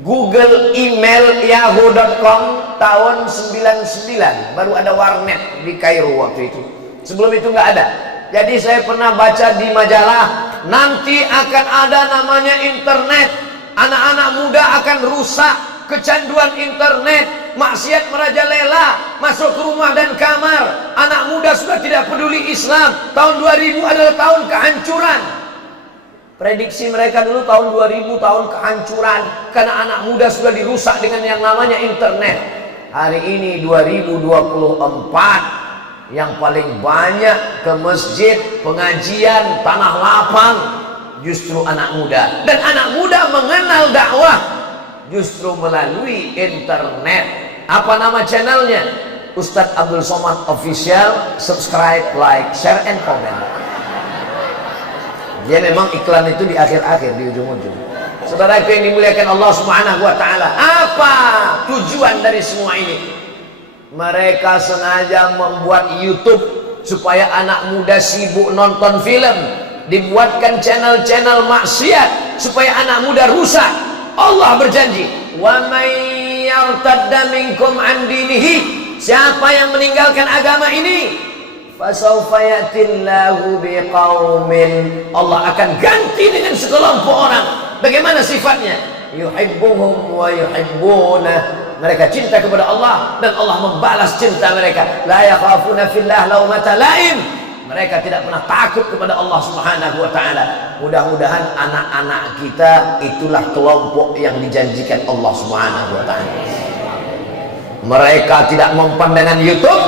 Google email yahoo.com tahun 99, baru ada warnet di Kairo waktu itu. Sebelum itu nggak ada. Jadi saya pernah baca di majalah, nanti akan ada namanya internet. Anak-anak muda akan rusak, kecanduan internet, maksiat merajalela, masuk ke rumah dan kamar. Anak muda sudah tidak peduli Islam. Tahun 2000 adalah tahun kehancuran. Prediksi mereka dulu tahun 2000 tahun kehancuran, karena anak muda sudah dirusak dengan yang namanya internet. Hari ini 2024, yang paling banyak ke masjid, pengajian, tanah lapang justru anak muda. Dan anak muda mengenal dakwah justru melalui internet. Apa nama channelnya? Ustadz Abdul Somad Official. Subscribe, like, share, and comment. Dia memang iklan itu di akhir-akhir, di ujung-ujung. Saudara yang dimuliakan Allah Subhanahu wa ta'ala, apa tujuan dari semua ini? Mereka sengaja membuat YouTube supaya anak muda sibuk nonton film, dibuatkan channel-channel maksiat supaya anak muda rusak. Allah berjanji, wa may yartadda minkum an dinihi, siapa yang meninggalkan agama ini, fasawfa yatillahu biqaumin, Allah akan ganti dengan sekelompok orang. Bagaimana sifatnya? Yuhibbuhum wa yuhibbunah, mereka cinta kepada Allah dan Allah membalas cinta mereka. La yakhafuna fillah laumata laim, mereka tidak pernah takut kepada Allah Subhanahu wa ta'ala. Mudah-mudahan anak-anak kita itulah kelompok yang dijanjikan Allah Subhanahu wa ta'ala. Mereka tidak mempan dengan YouTube,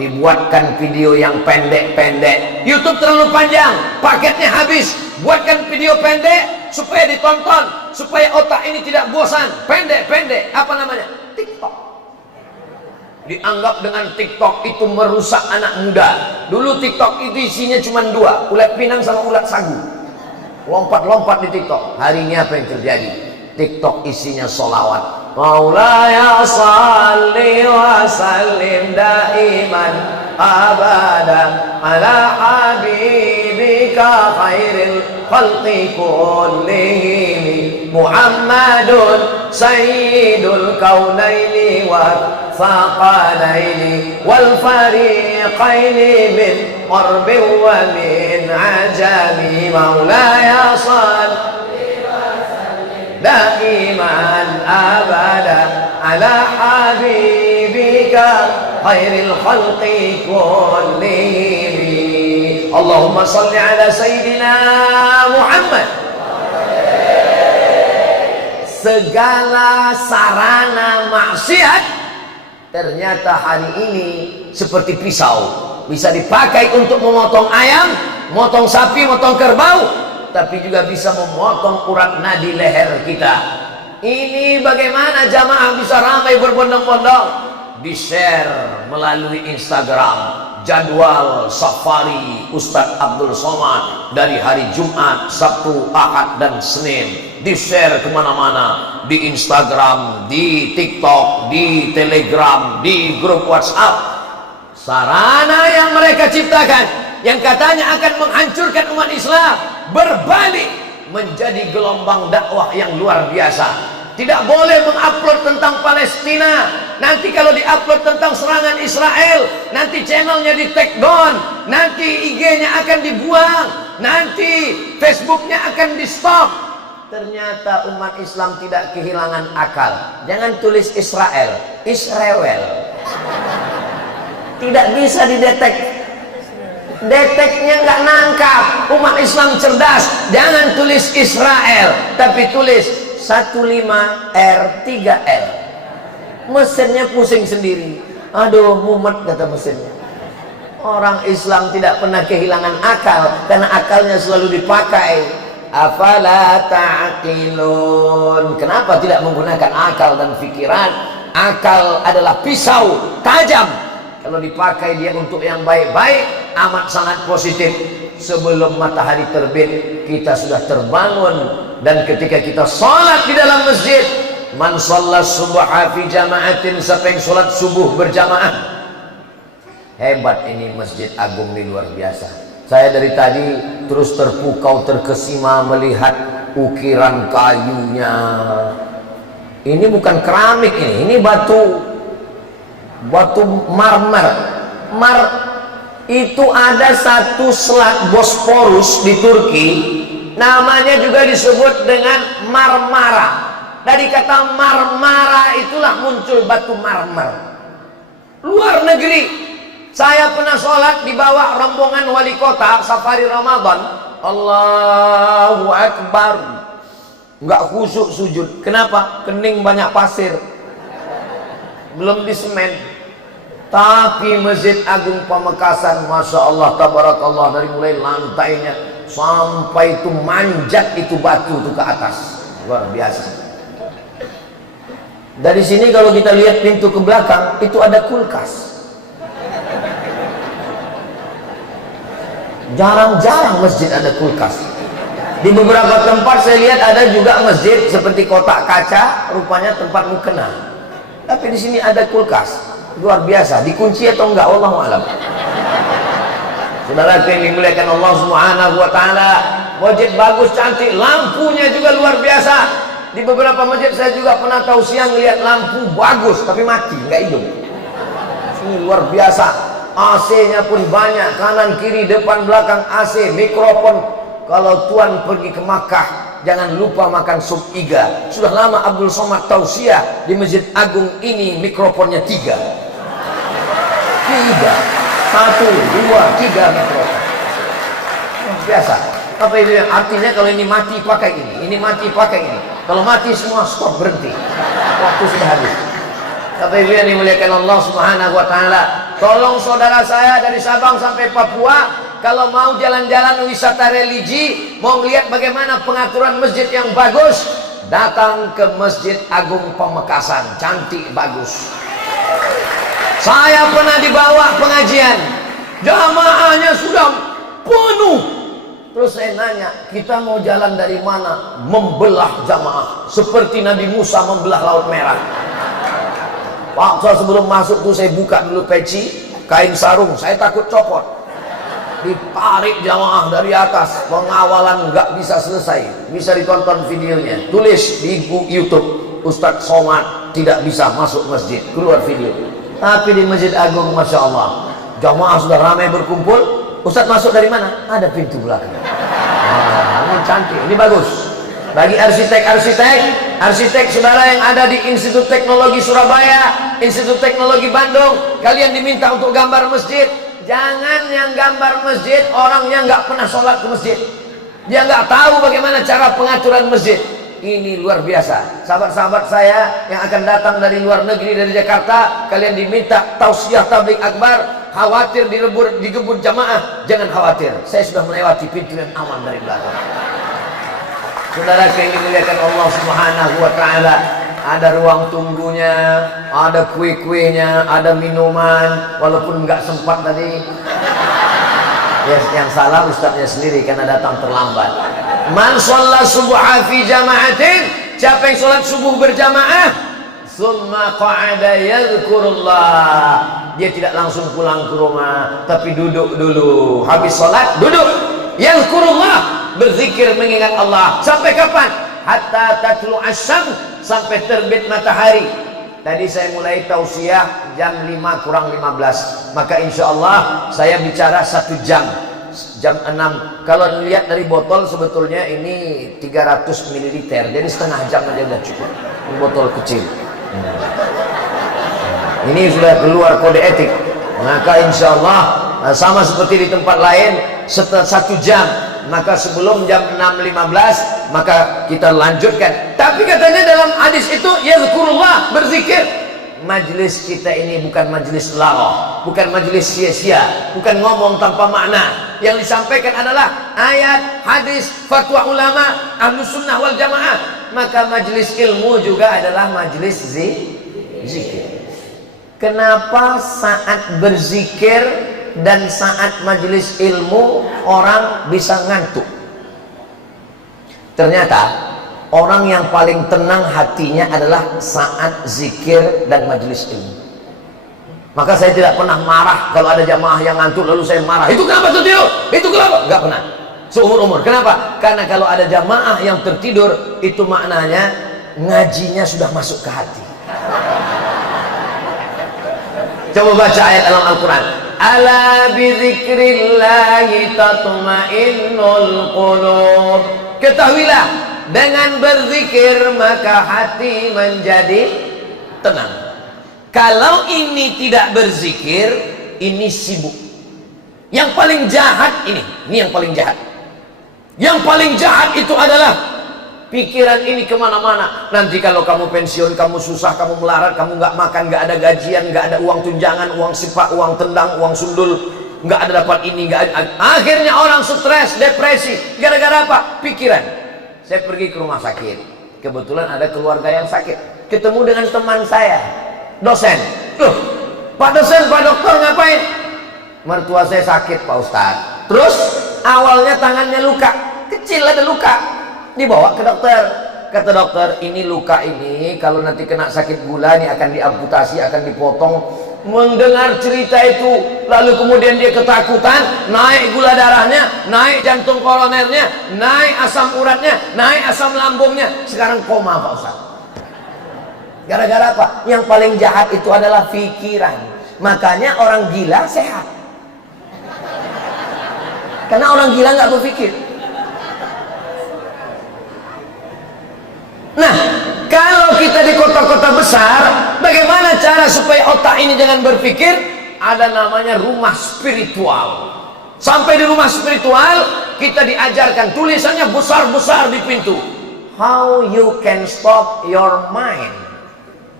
dibuatkan video yang pendek-pendek. YouTube terlalu panjang, paketnya habis, buatkan video pendek supaya ditonton, supaya otak ini tidak bosan. Pendek-pendek, apa namanya? TikTok. Dianggap dengan TikTok itu merusak anak muda. Dulu TikTok itu isinya cuma dua, ulat pinang sama ulat sagu. Lompat-lompat di TikTok. Hari ini apa yang terjadi? TikTok isinya solawat. Maulaya salli wa sallim daiman abadan ala habibika khairil khalqi kullihim Muhammadun sayyidul kaunaini wa thaqalaini wal fariqaini min qarbin wa min ajami. Maulaya salli daiman abada ala habibika khairil khalqi kullihim. Allahumma salli ala sayyidina Muhammad. Segala sarana maksiat ternyata hari ini seperti pisau, bisa dipakai untuk memotong ayam, motong sapi, motong kerbau, tapi juga bisa memotong urat nadi leher kita. Ini bagaimana jamaah bisa ramai berbondong-bondong? Di-share melalui Instagram jadwal safari Ustadz Abdul Somad dari hari Jumat, Sabtu, Ahad, dan Senin. Di-share kemana-mana, di Instagram, di TikTok, di Telegram, di grup WhatsApp. Sarana yang mereka ciptakan, yang katanya akan menghancurkan umat Islam, berbalik menjadi gelombang dakwah yang luar biasa. Tidak boleh mengupload tentang Palestina. Nanti kalau diupload tentang serangan Israel, nanti channelnya di take down, nanti IG-nya akan dibuang, nanti Facebooknya akan di stop. Ternyata umat Islam tidak kehilangan akal. Jangan tulis Israel, Israel. Tidak bisa didetek. Deteknya nggak nangkap. Umat Islam cerdas, jangan tulis Israel, tapi tulis 15R3L. Mesinnya pusing sendiri. Aduh, mumet kata mesinnya. Orang Islam tidak pernah kehilangan akal, karena akalnya selalu dipakai. Afala ta'qilun. Kenapa tidak menggunakan akal dan pikiran? Akal adalah pisau tajam. Kalau dipakai dia untuk yang baik-baik, amat sangat positif. Sebelum matahari terbit, kita sudah terbangun. Dan ketika kita sholat di dalam masjid, man shalla subha fi jama'atin, siapa yang sholat subuh berjamaah. Hebat ini Masjid Agung ini, luar biasa. Saya dari tadi terus terpukau, terkesima melihat ukiran kayunya. Ini bukan keramik, ini batu marmer. Itu ada satu selat Bosporus di Turki, namanya juga disebut dengan Marmara. Dari kata Marmara itulah muncul batu marmer. Luar negeri. Saya pernah sholat di bawah rombongan wali kota safari Ramadan. Allahu Akbar. Nggak khusyuk sujud. Kenapa? Kening banyak pasir, belum disemen. Tapi Masjid Agung Pamekasan, Masya Allah, tabarakallah, dari mulai lantainya sampai itu manjat itu batu itu ke atas, luar biasa. Dari sini kalau kita lihat pintu ke belakang, itu ada kulkas. Jarang-jarang masjid ada kulkas. Di beberapa tempat saya lihat ada juga masjid seperti kotak kaca, rupanya tempat mukena. Tapi di sini ada kulkas, luar biasa. Dikunci atau enggak, wallahu alam. Saudara yang dimuliakan Allah Subhanahu wa taala, masjid bagus, cantik, lampunya juga luar biasa. Di beberapa masjid saya juga pernah tahu siang lihat lampu bagus tapi mati, enggak hidup. Ini luar biasa. AC-nya pun banyak, kanan kiri depan belakang AC, mikrofon. Kalau tuan pergi ke Makkah, jangan lupa makan sup iga. Sudah lama Abdul Somad tausiah di Masjid Agung ini, mikrofonnya 3. 1, 2, 3 mikrofon. Biasa. Apa itu yang artinya? Kalau ini mati pakai ini mati pakai ini. Kalau mati semua stop, berhenti. Waktu sudah habis. Tapi yang dimuliakan Allah Subhanahu wa taala, tolong saudara saya dari Sabang sampai Papua, kalau mau jalan-jalan wisata religi, mau lihat bagaimana pengaturan masjid yang bagus, datang ke Masjid Agung Pamekasan, cantik bagus. Saya pernah dibawa pengajian, jamaahnya sudah penuh. Terus saya nanya, kita mau jalan dari mana? Membelah jamaah, seperti Nabi Musa membelah Laut Merah. Waktu sebelum masuk tuh saya buka dulu peci, kain sarung, saya takut copot. Ditarik jamaah dari atas, pengawalan nggak bisa selesai. Bisa ditonton videonya, tulis di YouTube, Ustadz Somad tidak bisa masuk masjid, keluar video. Tapi di Masjid Agung, Masya Allah, jamaah sudah ramai berkumpul. Ustadz masuk dari mana? Ada pintu belakang. Ini cantik, ini bagus. Bagi arsitek saudara yang ada di Institut Teknologi Surabaya, Institut Teknologi Bandung, kalian diminta untuk gambar masjid. Jangan yang gambar masjid orangnya nggak pernah sholat ke masjid, dia nggak tahu bagaimana cara pengaturan masjid. Ini luar biasa. Sahabat-sahabat saya yang akan datang dari luar negeri, dari Jakarta, kalian diminta tausiah tabligh akbar. Khawatir digebur jamaah, jangan khawatir, saya sudah melewati pintu yang aman dari belakang. Saudara yang dimuliakan Allah Subhanahu wa taala, ada ruang tunggunya, ada kue-kuenya, ada minuman, walaupun nggak sempat tadi. Ya, yang salah ustadznya sendiri karena datang terlambat. Man shalla subha fi jama'atin, siapa yang sholat subuh berjamaah, summa qa'ada yadhkurullah, dia tidak langsung pulang ke rumah, tapi duduk dulu. Habis sholat duduk, yadhkurullah, berzikir mengingat Allah. Sampai kapan? Hatta tatlu asyam, sampai terbit matahari. Tadi saya mulai tausiah jam 5 kurang 15, maka insya Allah saya bicara 1 jam, jam 6. Kalau lihat dari botol sebetulnya ini 300 ml, jadi setengah jam aja udah cukup. Ini botol kecil. Ini sudah keluar kode etik, maka insya Allah sama seperti di tempat lain, setelah 1 jam, maka sebelum jam 6.15 maka kita lanjutkan. Tapi katanya dalam hadis itu yazkurullah, berzikir. Majlis kita ini bukan majlis lagh, bukan majlis sia-sia, bukan ngomong tanpa makna. Yang disampaikan adalah ayat, hadis, fatwa ulama, ahlus sunnah wal jamaah. Maka majlis ilmu juga adalah majlis zikir. Kenapa saat berzikir dan saat majlis ilmu orang bisa ngantuk? Ternyata orang yang paling tenang hatinya adalah saat zikir dan majelis ilmu. Maka saya tidak pernah marah kalau ada jamaah yang ngantuk lalu saya marah. Itu kenapa tertidur? Itu kenapa? Gak pernah. Seumur-umur. Kenapa? Karena kalau ada jamaah yang tertidur, itu maknanya ngajinya sudah masuk ke hati. Coba baca ayat dalam Al-Quran. Ala bizikrillahi tatma'innul qulub. Ketahuilah, dengan berzikir maka hati menjadi tenang. Kalau ini tidak berzikir, ini sibuk. Yang paling jahat ini yang paling jahat. Yang paling jahat itu adalah pikiran ini kemana-mana. Nanti kalau kamu pensiun, kamu susah, kamu melarat, kamu nggak makan, nggak ada gajian, nggak ada uang tunjangan, uang sipak, uang tendang, uang sundul, nggak ada dapat ini, nggak ada. Akhirnya orang stres, depresi. Gara-gara apa? Pikiran. Saya pergi ke rumah sakit, kebetulan ada keluarga yang sakit, ketemu dengan teman saya, dosen. Loh, Pak dosen, Pak dokter ngapain? Mertua saya sakit Pak Ustadz. Terus awalnya tangannya luka, kecil ada luka, dibawa ke dokter. Kata dokter, ini luka ini kalau nanti kena sakit gula ini akan diamputasi, akan dipotong. Mendengar cerita itu, lalu kemudian dia ketakutan, naik gula darahnya, naik jantung koronernya, naik asam uratnya, naik asam lambungnya. Sekarang koma Pak Ustaz. Gara-gara apa? Yang paling jahat itu adalah pikiran. Makanya orang gila sehat, karena orang gila nggak berpikir. Nah, kalau kita di kota-kota besar, bagaimana cara supaya otak ini jangan berpikir? Ada namanya rumah spiritual. Sampai di rumah spiritual, kita diajarkan, tulisannya besar-besar di pintu. How you can stop your mind?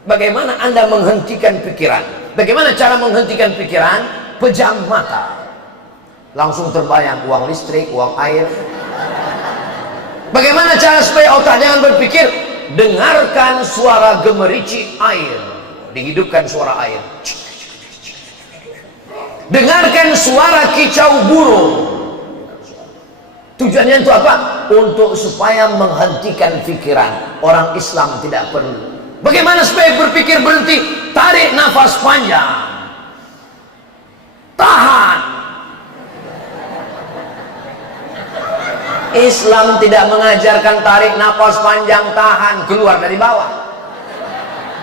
Bagaimana Anda menghentikan pikiran? Bagaimana cara menghentikan pikiran? Pejam mata. Langsung terbayang uang listrik, uang air. Bagaimana cara supaya otak jangan berpikir? Dengarkan suara gemericik air, dihidupkan suara air. Dengarkan suara kicau burung. Tujuannya untuk apa? Untuk supaya menghentikan pikiran. Orang Islam tidak perlu. Bagaimana supaya berpikir berhenti? Tarik nafas panjang, tahan. Islam tidak mengajarkan tarik nafas panjang, tahan, keluar dari bawah.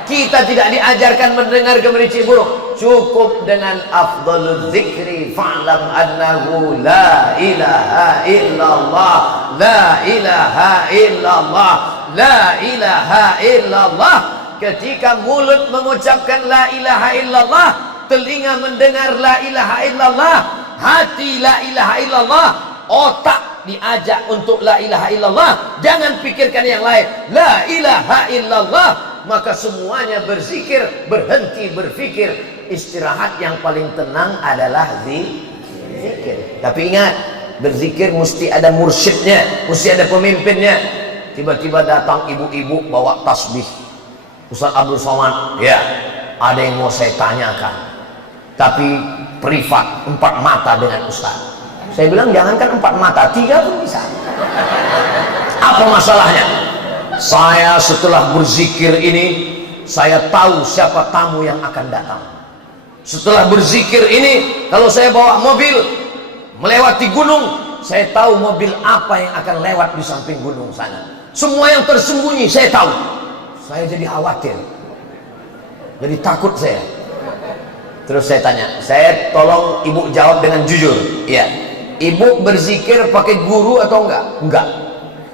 Kita tidak diajarkan mendengar gemericik burung. Cukup dengan afdhalul zikri fa'lam annahu la ilaha illallah, la ilaha illallah, la ilaha illallah. Ketika mulut mengucapkan la ilaha illallah, telinga mendengar la ilaha illallah, hati la ilaha illallah, otak diajak untuk la ilaha illallah. Jangan pikirkan yang lain, la ilaha illallah. Maka semuanya berzikir, berhenti berpikir. Istirahat yang paling tenang adalah zikir. Tapi ingat, berzikir mesti ada mursyidnya, mesti ada pemimpinnya. Tiba-tiba datang ibu-ibu bawa tasbih. Ustaz Abdul Somad, ya, ada yang mau saya tanyakan, tapi privat, 4 mata dengan Ustaz. Saya bilang jangankan 4 mata, 3 pun bisa. Apa masalahnya? Saya setelah berzikir ini, saya tahu siapa tamu yang akan datang. Setelah berzikir ini, kalau saya bawa mobil melewati gunung, saya tahu mobil apa yang akan lewat di samping gunung sana. Semua yang tersembunyi saya tahu. Saya jadi khawatir, jadi takut saya. Terus saya tanya, saya tolong ibu jawab dengan jujur. Iya, ibu berzikir pakai guru atau enggak? Enggak,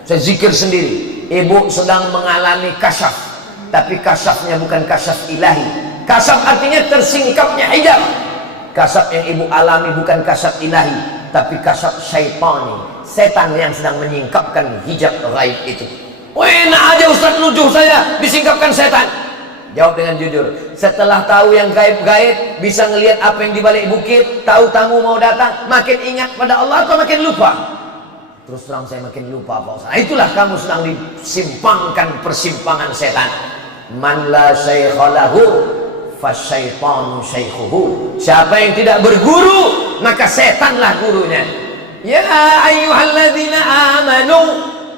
saya zikir sendiri. Ibu sedang mengalami kasyaf, tapi kasyafnya bukan kasyaf ilahi. Kasyaf artinya tersingkapnya hijab. Kasab yang ibu alami bukan kasab ilahi, tapi kasab syaitani. Setan yang sedang menyingkapkan hijab gaib itu. Enak aja Ustaz nuduh saya disingkapkan setan. Jawab dengan jujur. Setelah tahu yang gaib-gaib, bisa ngelihat apa yang di balik bukit, tahu tamu mau datang, makin ingat pada Allah atau makin lupa? Terus terang saya makin lupa Pak Ustaz. Itulah kamu sedang disimpangkan persimpangan setan. Man la syaikha lahu fasyaitanu syaikhuhu. Siapa yang tidak berguru, maka setanlah gurunya. Ya ayyuhalladzina amanu,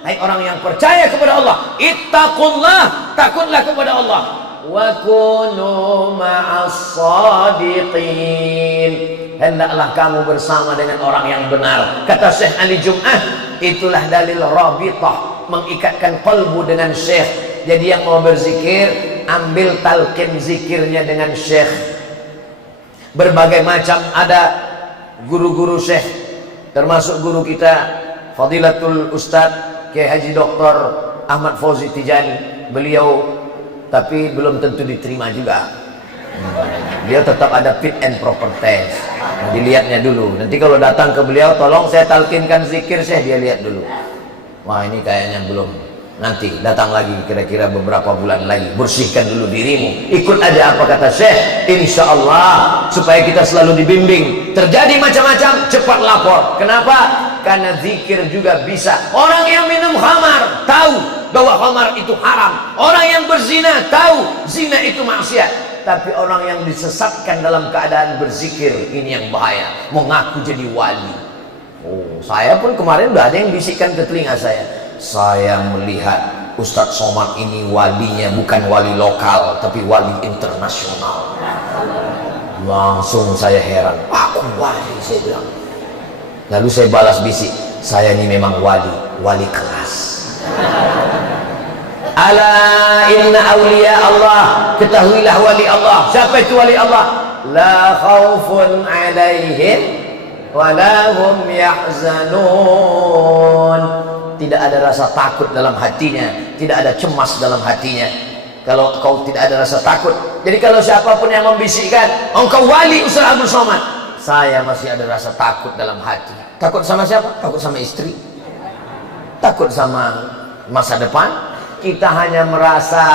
hai orang yang percaya kepada Allah, ittaqullah, takutlah kepada Allah. Wa kunu ma'as shadiqin, hendaklah kamu bersama dengan orang yang benar. Kata Syekh Ali Jum'ah, itulah dalil rabitah, mengikatkan kalbu dengan Syekh. Jadi yang mau berzikir, ambil talqin zikirnya dengan Syekh. Berbagai macam ada guru-guru Syekh, termasuk guru kita Fadilatul Ustadz Kiai Haji Dr. Ahmad Fauzi Tijani. Beliau tapi belum tentu diterima juga. Dia tetap ada fit and proper test. Nah, dilihatnya dulu. Nanti kalau datang ke beliau, tolong saya talkinkan zikir, dia lihat dulu. Wah ini kayaknya belum. Nanti datang lagi kira-kira beberapa bulan lagi. Bersihkan dulu dirimu. Ikut aja apa kata Syekh. Insya Allah supaya kita selalu dibimbing. Terjadi macam-macam, cepat lapor. Kenapa? Karena zikir juga bisa. Orang yang minum khamar tahu bahwa khamar itu haram. Orang yang berzina tahu zina itu maksiat. Tapi orang yang disesatkan dalam keadaan berzikir, ini yang bahaya. Mengaku jadi wali. Oh, saya pun kemarin udah ada yang bisikkan ke telinga saya. Saya melihat Ustadz Somad ini walinya bukan wali lokal, tapi wali internasional. Langsung saya heran. Aku wali, saya bilang. Lalu saya balas bisik, saya ini memang wali keras. Ala inna awliya Allah, ketahuilah wali Allah. Siapa itu wali Allah? La khaufun alaihim wa la hum yahzanun. Tidak ada rasa takut dalam hatinya, tidak ada cemas dalam hatinya. Kalau kau tidak ada rasa takut, jadi kalau siapapun yang membisikkan engkau wali Ustaz Abdul Somad, saya masih ada rasa takut dalam hati. Takut sama siapa? Takut sama istri, takut sama masa depan. Kita hanya merasa,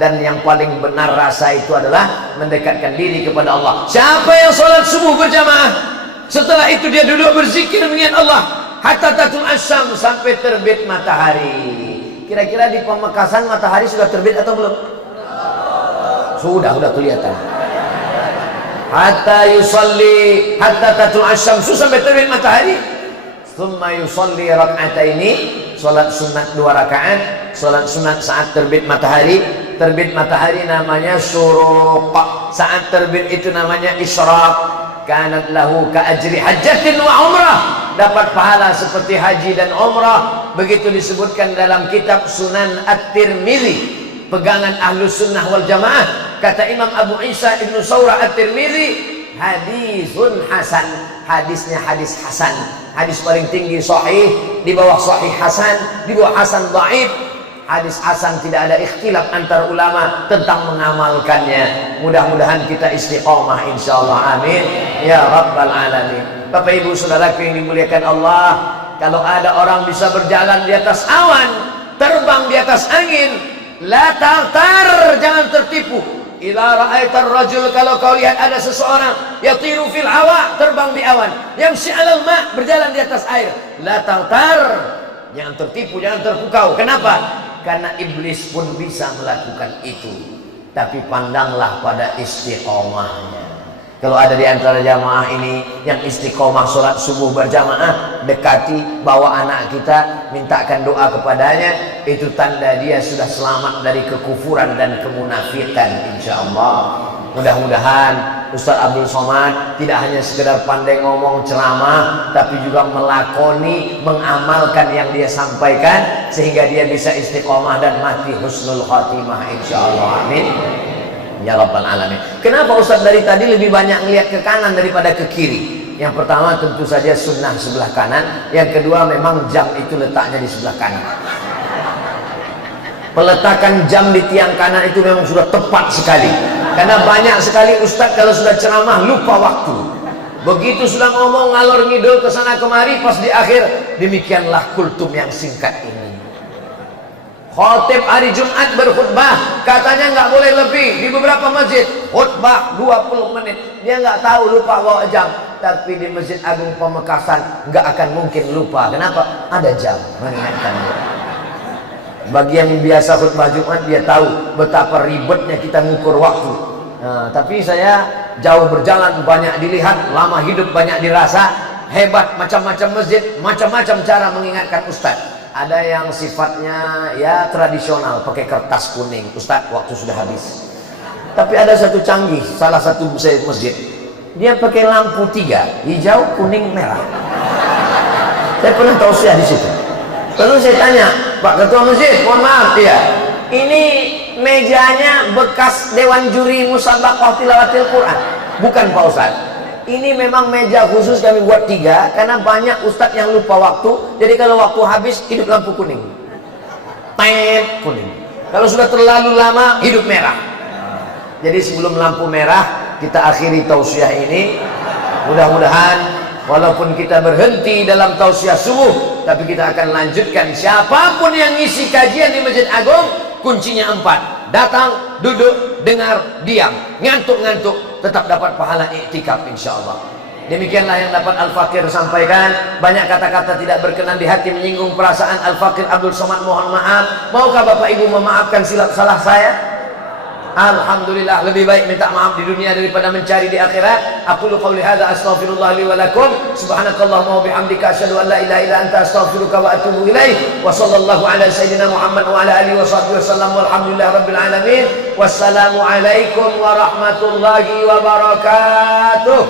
dan yang paling benar rasa itu adalah mendekatkan diri kepada Allah. Siapa yang sholat subuh berjamaah, setelah itu dia duduk berzikir mengingat Allah hatta tatul asyam, sampai terbit matahari. Kira-kira di Pamekasan matahari sudah terbit atau belum? Sudah kelihatan. Hatta yusalli hatta tatul asyam, sampai terbit matahari. Tsumma yusalli rak'ataini, salat sunat 2 rakaat. Salat sunat saat terbit matahari. Terbit matahari namanya syuruq. Saat terbit itu namanya isyraq. Kanat lahu ka ajri hajjatin wa umrah, dapat pahala seperti haji dan umrah. Begitu disebutkan dalam kitab Sunan At-Tirmidzi, pegangan Ahlus Sunnah wal Jamaah. Kata Imam Abu Isa Ibnu Saurah At-Tirmidzi, hadisun hasan, hadisnya hadis hasan. Hadis paling tinggi sahih, di bawah sahih hasan, di bawah hasan dhaif. Hadis hasan tidak ada ikhtilaf antar ulama tentang mengamalkannya. Mudah-mudahan kita istiqomah insyaallah, amin ya rabbal alamin. Bapak ibu saudaraku yang dimuliakan Allah, kalau ada orang bisa berjalan di atas awan, terbang di atas angin, la tartar, jangan tertipu. Idza ra'aitar rajul, kalau kau lihat ada seseorang yatiru fil hawa, terbang di awan, yamshi 'alal ma', berjalan di atas air, la tartar, jangan tertipu, jangan terpukau. Kenapa? Karena iblis pun bisa melakukan itu. Tapi pandanglah pada istiqomahnya. Kalau ada di antara jamaah ini yang istiqomah sholat subuh berjamaah, dekati, bawa anak kita, mintakan doa kepadanya. Itu tanda dia sudah selamat dari kekufuran dan kemunafikan, insyaallah. Mudah-mudahan Ustaz Abdul Somad tidak hanya sekedar pandai ngomong ceramah, tapi juga melakoni, mengamalkan yang dia sampaikan, sehingga dia bisa istiqomah dan mati husnul khatimah insyaallah, amin ya rabbal alamin. Kenapa Ustaz dari tadi lebih banyak ngelihat ke kanan daripada ke kiri? Yang pertama tentu saja sunnah sebelah kanan, yang kedua memang jam itu letaknya di sebelah kanan. Peletakan jam di tiang kanan itu memang sudah tepat sekali. Karena banyak sekali ustaz kalau sudah ceramah lupa waktu. Begitu sudah ngomong ngalor ngidul ke sana kemari, pas di akhir demikianlah kultum yang singkat ini. Khotib hari Jumat berkhutbah, katanya nggak boleh lebih di beberapa masjid. Khutbah 20 menit, dia nggak tahu, lupa bawa jam. Tapi di Masjid Agung Pamekasan nggak akan mungkin lupa. Kenapa? Ada jam mengingatkan dia. Bagi yang biasa khutbah Jumat, dia tahu betapa ribetnya kita ngukur waktu. Nah, tapi saya jauh berjalan, banyak dilihat, lama hidup banyak dirasa, hebat, macam-macam masjid, macam-macam cara mengingatkan ustaz. Ada yang sifatnya ya tradisional, pakai kertas kuning, ustaz waktu sudah habis. Tapi ada satu canggih, salah satu masjid, dia pakai lampu 3, hijau, kuning, merah. Saya pernah tausiah di situ. Lalu saya tanya, Pak Ketua Masjid, mohon maaf ya, ini mejanya bekas Dewan Juri Musabaqah Tilawatil Quran. Bukan Pak Ustaz, ini memang meja khusus kami buat 3 karena banyak ustadz yang lupa waktu. Jadi kalau waktu habis hidup lampu kuning, tep kuning. Kalau sudah terlalu lama hidup merah. Jadi sebelum lampu merah kita akhiri tausiah ini. Mudah-mudahan walaupun kita berhenti dalam tausiah subuh, tapi kita akan lanjutkan. Siapapun yang ngisi kajian di Masjid Agung, kuncinya 4: datang, duduk, dengar, diam. Ngantuk-ngantuk tetap dapat pahala iktikaf insyaallah. Demikianlah yang dapat Al-Fakir sampaikan. Banyak kata-kata tidak berkenan di hati, menyinggung perasaan Al-Fakir Abdul Somad, mohon maaf. Maukah Bapak Ibu memaafkan silap salah saya? Alhamdulillah, lebih baik minta maaf di dunia daripada mencari di akhirat. Aqulu qawli hadza astaghfirullah li wa lakum. Subhanakallahumma wa bihamdika asyhadu an la ilaha illa anta astaghfiruka wa atubu ilaik. Wa sallallahu ala sayyidina Muhammad wa ala alihi wa sahbihi wasallam walhamdulillahi rabbil alamin. Wassalamu alaikum warahmatullahi wabarakatuh.